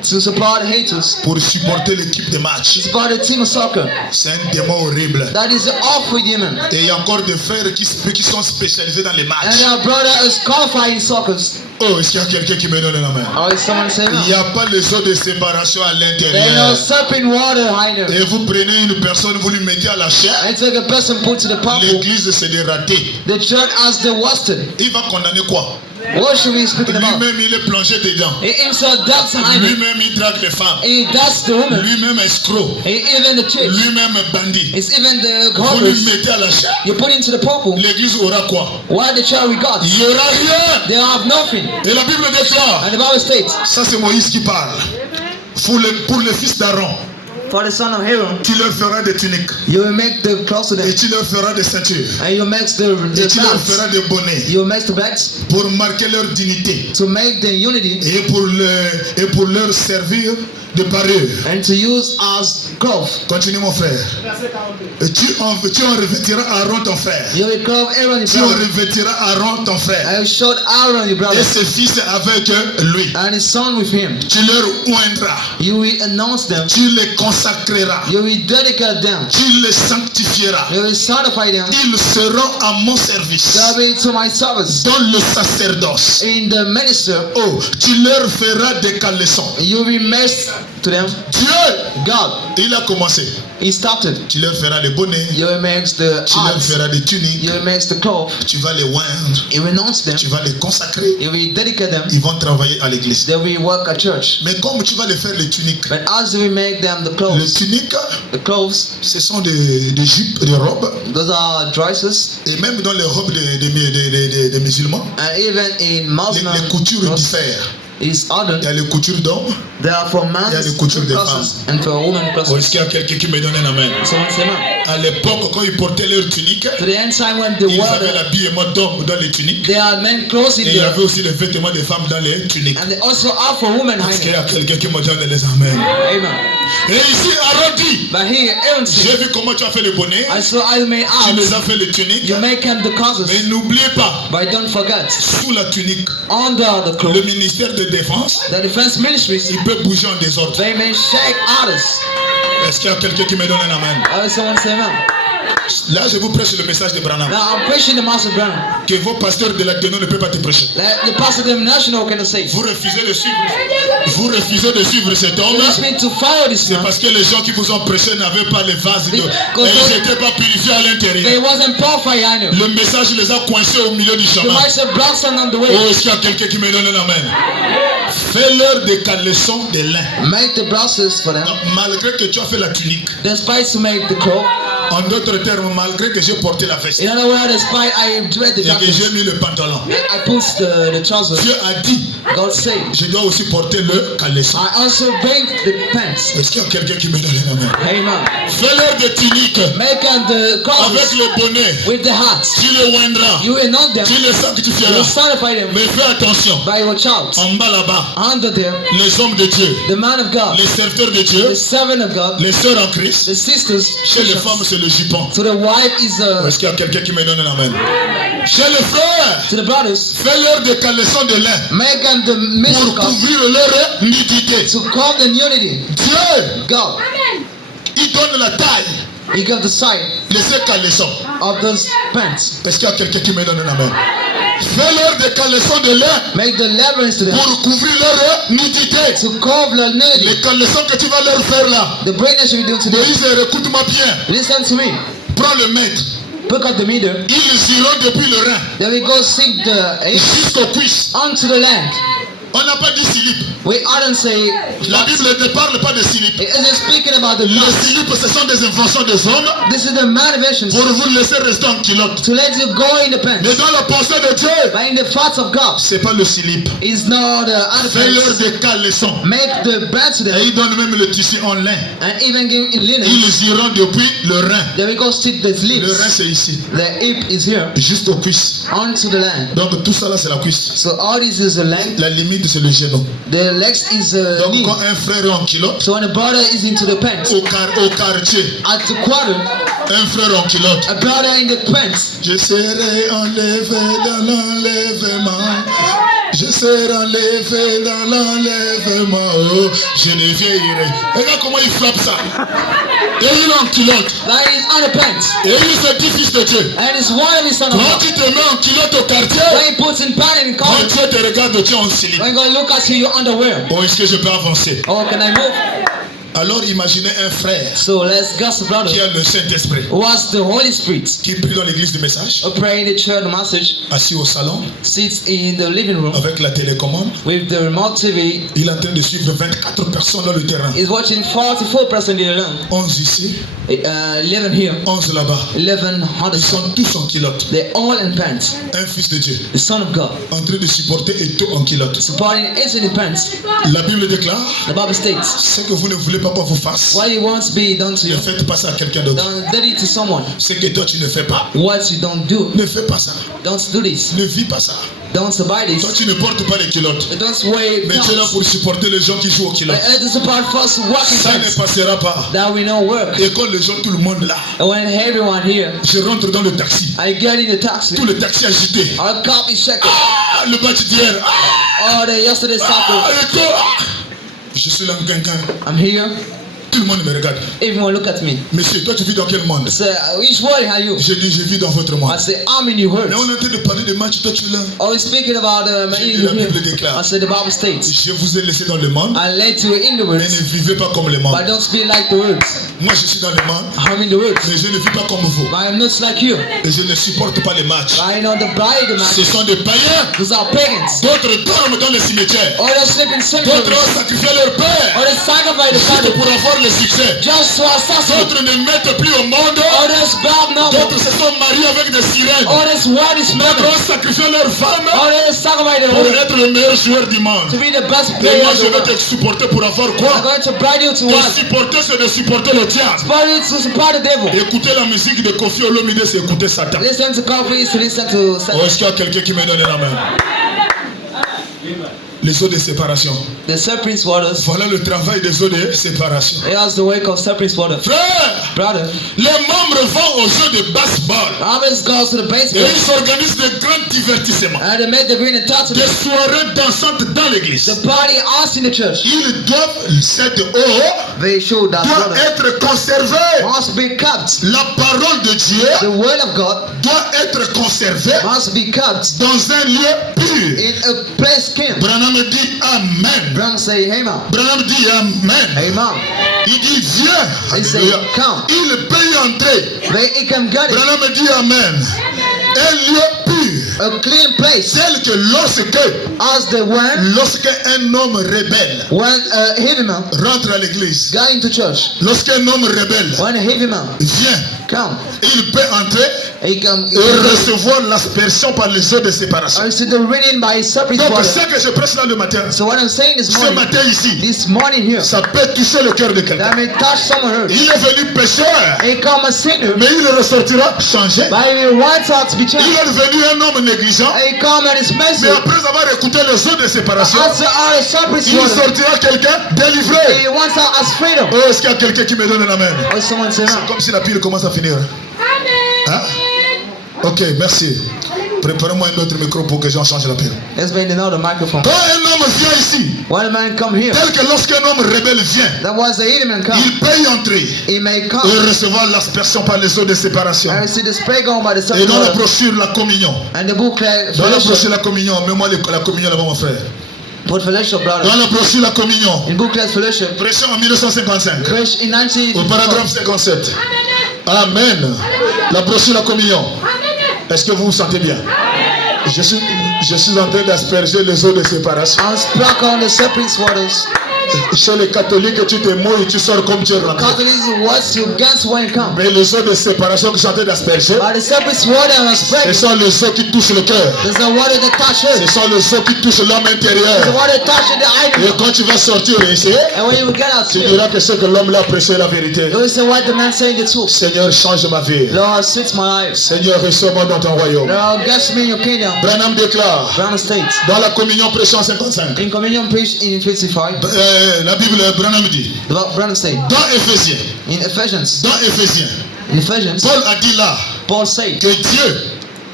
to support haters. pour supporter l'équipe de match. To support the team of soccer. C'est un démon horrible. That is awful demon. Et il y a encore des frères qui sont spécialisés dans les And matchs. our brother is qualified in soccer. Oh, est-ce qu'il y a quelqu'un qui me donne la main? Or is someone saying Il n'y a pas les eaux de séparation à there is no l'intérieur. separate water either. Et vous prenez une personne, vous lui mettez à la chair. And take a person put to the purple. L'église, c'est des ratés. The church has the worsted. Il va condamner quoi? What should we be speaking about? Lui-même, il est plongé dedans. He himself doubts behind it. Lui-même, il drague les femmes. He doubts the woman. Lui-même, escroc. He even the church. Lui-même, bandit. It's even the Vous lui robbers. mettez à la chair. You put into the purple. L'église aura quoi? What the church we got? Il n'y aura rien. They have nothing. Et la Bible déclare. And the Bible states, Ça, c'est Moïse qui parle. Pour le fils d'Aaron, for the son of Aaron, tu leur feras des tuniques. you will make the clothes to them. Et tu leur feras des ceintures. And you make the Et tu leur belts. feras des bonnets. You will make the belts Pour marquer leur dignité. to make the unity Et pour leur servir de parure. and to use as cloth. Continue mon frère. Et tu en revêtiras Aaron ton frère. You will clothe Aaron your Tu en brother. revêtiras Aaron ton frère. I will show Aaron your brother Et ses fils avec lui. and his son with him. Tu leur oindras. You will announce them. Tu les consacreras. You will dedicate them. Tu les sanctifieras. You will sanctify them. Ils seront à mon service. They'll be to my service Dans le sacerdoce. in the minister. Oh, tu leur feras des caleçons. You will mess to them. Dieu, God, il a commencé. he started. Tu leur feras des bonnets. You will make the Tu leur arts. feras des tuniques. You will make the cloth. Tu vas les oindre. You will announce them. Tu vas les consacrer. You will dedicate them. Ils vont travailler à l'église. They will work at church. Mais comme tu vas les faire les tuniques. But as we make them the Les clothes, tuniques, ce sont des jupes, des robes. those are dresses, Et même dans les robes des musulmans, and even in Muslim les coutures clothes diffèrent. is other. Il y a les coutures d'hommes. They are for Il y a men's les coutures des clothes and for women Oh, clothes. est-ce qu'il y a quelqu'un qui me donne un amen? Someone say no. À l'époque, quand ils portaient leurs tuniques, To the end time when the ils avaient world, l'habillement d'hommes dans les tuniques. they are men clothes in Et il y avait the, aussi les vêtements des femmes dans les tuniques. and they also are for women Est-ce qu'il y hiding. a quelqu'un qui me donne les amen? Amen. Et ici, Aaron dit, But here, Aaron j'ai said, vu comment tu as fait les bonnets, I saw I made tu les out. as fait les tuniques, You make them the mais causes, n'oubliez pas, but don't forget, sous la tunique, under the le cloth, ministère de défense, the defense ministries, il peut bouger en désordre. they may shake others. Est-ce qu'il y a quelqu'un qui me donne un amen? Someone say amen. Là, je vous prêche le message de Branham. Now I'm preaching the Master Branham. Que vos pasteurs de la Ténon ne peuvent pas te prêcher. The pastor of the national cannot say. Vous refusez de suivre cet homme. C'est parce que les gens qui vous ont prêché n'avaient pas les vases et ils n'étaient pas purifiés à l'intérieur. Le message les a coincés au milieu du chemin. Oh, est-ce qu'il y a quelqu'un qui me donne un amen? Fais-leur des caleçons de lin. Make the blouses for them. Malgré que tu as fait la tunique. Despite to make the coat. En d'autres termes, malgré que j'ai porté la veste. In other words, despite I dread the jacket. Et que j'ai mis le pantalon. I put the trousers. Dieu a dit. God said. Je dois aussi porter le caleçon. I also bring the pants. Est-ce qu'il y a quelqu'un qui me donne un amen? Amen. Fais-leur des tuniques. Make the clothes. Avec le bonnet. With the hats. Tu les oindras. You will not them. Tu les sanctifieras. You will sanctify them. Mais fais attention. By your child. En bas là-bas. Under there. Les hommes de Dieu. The man of God. Les serviteurs de Dieu. The servant of God. Les sœurs en Christ. The sisters. Chez les femmes, c'est le jupon. To the wife is Est-ce qu'il y a quelqu'un qui me donne un amen? Chez les frères. To the brothers. Fais-leur des caleçons de lin. Make them the pour couvrir leur nudité. To cover the nudity. Dieu. God. Il donne la taille. He gave the size. De ces caleçons. Of those pants. Est-ce qu'il y a quelqu'un qui me donne un amen? Fais-leur des caleçons de lin. Make the leverage to them. Pour couvrir leur nudité. To cover the nudity. Les caleçons que tu vas leur faire là. The brainless you do today. Moïse, écoute-moi bien. Listen to me. Prends le mètre. Pick up the meter. Ils iront depuis le rein. Then we go sink the jusqu'aux cuisses. Onto the land. On n'a pas dit slip. We don't say. La Bible ne parle pas de slip. It isn't speaking about the. Le slip, ce sont des inventions des hommes. This is the motivation. Pour vous laisser rester en culotte. To let you go in the pants. Mais dans la pensée de Dieu. But in the thoughts of God. C'est pas le slip. It's not the. Fais-leur des caleçons. Make the bands to them. Et ils donnent même le tissu en lin. And even give in linen. Ils iront depuis le rein. Then we go stick the lips. Le rein c'est ici. The hip is here. Juste aux cuisses. Onto the land. Donc tout ça là c'est la cuisse. So all this is the leg. La limite c'est le genou. The legs is donc knee. quand un frère est en culotte. So when a brother is into the pants. Au quartier. At the quarter. Un frère en culotte. A brother in the pants. Je serai enlevé dans l'enlèvement. Je serai enlevé dans l'enlèvement. Oh, je ne vieillirai. Regarde comment il frappe ça. Et il est en culotte. That is on the pants. Et il se dit fils de Dieu. And it's one of his son of Quand God. tu te mets en culotte au quartier. When he puts in pants in Quand collar. Dieu te regarde, tu es en slip. When God look at you, your underwear. Oh, est-ce que je peux avancer? Oh, can I move? Alors imaginez un frère So let's guess brother. Qui a le Saint-Esprit. What's the Holy Spirit? Qui prie dans l'église du message. Pray in the church message. Assis au salon. Sits in the living room. Avec la télécommande. With the remote TV. Il est en train de suivre 24 personnes dans le terrain. He's watching 44 person in the room. 11 ici. 11 here. 11 là-bas. 11 Ils sont tous en culotte. They're all in pants. Un fils de Dieu. The Son of God. En train de supporter et tout en culotte. Supporting is in the pants. La Bible déclare. The Bible states. Ce que vous ne voulez pas qu'on vous fasse. What you want to be done to you. Ne faites pas ça à quelqu'un d'autre. Don't do it to someone. Ce que toi tu ne fais pas. What you don't do. Ne fais pas ça. Don't do this. Ne vis pas ça. Don't survive this. Toi tu ne portes pas les culottes. Don't wear. Mais tu es là pour supporter les gens qui jouent aux culottes. Ça ne passera pas. That will not work. Et quand les gens, tout le monde là. And when everyone here. Je rentre dans le taxi. I get in the taxi. Tout le taxi agité. Our cop is shaking. Ah, le match d'hier. Oh, the yesterday soccer. Je suis là en guinguin. I'm here. Tout le monde me regarde. Everyone look at me. Monsieur, toi tu vis dans quel monde? Say, which world are you? Je dis, je vis dans votre monde. I say, I'm in your world. Mais on est en train de parler de match, toi tu es là. Oh, we're speaking about la Bible déclare. I said the Bible states. Je vous ai laissé dans le monde. I let you in the world. Mais ne vivez pas comme le monde. But don't speak like the world. Moi je suis dans le monde. I'm in the world. Mais je ne vis pas comme vous. But I'm not like you. Et je ne supporte pas les matchs. I know the bride match. Ce sont des païens. Those are pagans. D'autres dorment dans les cimetières. Or they sleep in cemeteries. D'autres ont sacrifié leur père. Or they sacrifice the father pour avoir le succès. D'autres ne mettent plus au monde. D'autres se sont mariés avec des sirènes. D'autres ont sacrifié leur femme pour être le meilleur joueur du monde. Et moi je vais te supporter pour avoir quoi? Te supporter, c'est de supporter le diable. Écouter la musique de Kofi Olomide, c'est écouter Satan. Oh, est-ce qu'il y a quelqu'un qui me donne la main? Les eaux de séparation. The serpent's waters. Voilà le travail des eaux de séparation. That's the work of serpent's water. Frère, Brother, les membres vont aux jeux de baseball. others goes to the Et baseball. ils s'organisent de grands divertissements. And they make the green and touch Des soirées dansantes dans l'église. the party us in the church. Ils doivent, cette eau They show that doit water être conservée. must be kept. La parole de Dieu The word of God doit être conservée must be kept dans un lieu pur. in a place clean. Branham dit Amen. Branham say, Amen. Branham dit Amen. Amen. Il dit viens. He say, Alléluia. come. Il peut y entrer. He can get it. Branham dit Amen. Un lieu pur. A clean place. Tel que As the one lorsqu'un homme rebelle when a heavy man rentre à l'église, going to church, lorsqu'un homme rebelle when a heavy man vient, come, il peut entrer he can et recevoir l'aspersion par les eaux de séparation. receive the reading by serpent's Donc water. ce que je prêche là le matin, So what I'm saying ce matin ici, this morning here, ça peut toucher le cœur de quelqu'un. that may touch someone here. Il est venu pécheur, He come a sinner, mais il ressortira changé. but he wants out to be Il changed. est devenu un homme négligent, He come and his mais message. après avoir écouté les eaux de séparation, As the serpent's il water, sortira quelqu'un délivré. he wants out as freedom. Oh, est-ce qu'il y a quelqu'un qui me donne un amen? Or someone say, C'est comme si la pile commence à finir. Hein? Ok, merci. Préparez-moi un autre micro pour que j'en change la pile. let's bring another microphone. Quand un homme vient ici, When a man come here, tel que lorsqu'un homme rebelle vient, that was the heavy man come. il peut y entrer He may come et recevoir l'aspersion par les eaux de séparation. and receive the spray going by the Et serpent's dans la water. brochure, la communion. And the booklet, Dans la fellowship, brochure, la communion. Mets-moi la communion là-bas, mon frère. put fellowship, brother. Dans la brochure, la communion. In booklet fellowship, Pression en 1955. Christ in Au 1954. paragraphe 57. Amen. La brochure, la communion. Est-ce que vous vous sentez bien? Je suis en train d'asperger les eaux de séparation. I struck on the serpent's waters. Chez les catholiques, tu te mouilles, tu sors comme tu es rentré. Catholics was you against when you come. Mais les eaux de séparation que je suis en train d'asperger, But the serpent's water was ce spread. sont les eaux qui touchent le cœur. There's the water that touch Ce us. sont les eaux qui touchent l'homme The intérieur. water touching the Et item. quand tu vas sortir ici, And when you get out tu here, diras que ce que l'homme l'a prêché est la vérité. you will say what the man saying the truth. Seigneur, change ma vie. Lord, fix my life. Seigneur, reçois-moi dans ton royaume. Lord, get me in your kingdom. Branham déclare Brown State. dans la communion prêchée en 55. In communion preached in 55. La Bible, Branham dit Brown State. dans Éphésiens, In Ephesians. dans Éphésiens, Paul a dit là Paul said que Dieu,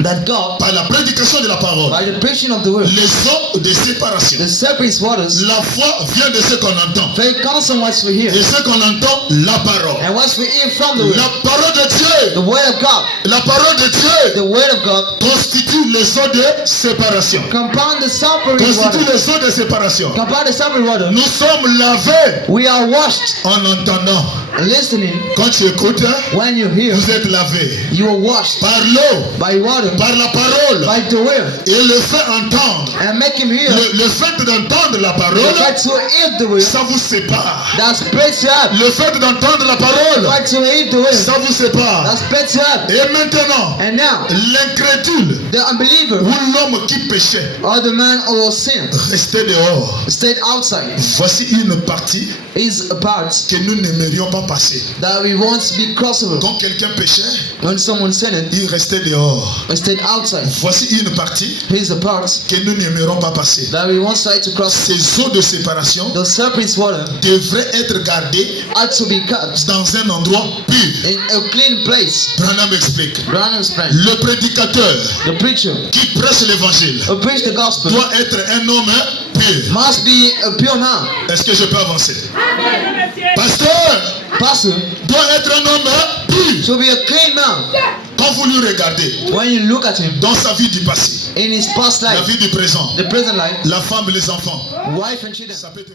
that God, par la prédication de la parole, by the preaching of the word, les eaux de séparation, the serpent's waters, la foi vient de ce qu'on entend. they comes from what we hear. Et ce qu'on entend, la parole. And what we hear from the word, La parole de Dieu, the word of God, la parole de Dieu the word of God, constitue les eaux de séparation. compound the serpent Constitue water. les eaux de séparation. Compound the serpent water. Nous sommes lavés We are washed. en entendant. Listening, Quand tu écoutes, when you hear, vous êtes lavés you are washed par l'eau, by water, par la parole. by the word, Et le fait entendre, and make him hear. le fait d'entendre la The parole, fact to hear the word, ça vous sépare. that spreads you up. Le fait d'entendre la The parole, fact to hear the word, ça vous sépare. that spreads you up. Et maintenant, And now, l'incrédule the unbeliever ou l'homme qui péchait or the man or sin restait dehors. stayed outside Voici une partie is a part que nous n'aimerions pas passer. that we won't be crossable. Quand quelqu'un péchait, When someone sinned, il restait dehors. we stayed outside. Voici une partie Here's a part que nous n'aimerons pas passer. that we won't try to cross. Ces eaux de séparation The serpent's water devraient être gardées had to be kept dans un endroit pur. in a clean place. Branham explique. Brandon's friend, Le prédicateur the preacher qui prêche l'évangile who preach the gospel doit être un homme pur. must be a pure man. Est-ce que je peux avancer? Pasteur Pastor doit être un homme pur. should be a clean man. Quand vous lui regardez, When you look at him dans sa vie du passé, in his past la life, vie du présent, the present life, la femme et les enfants, wife and children, ça peut être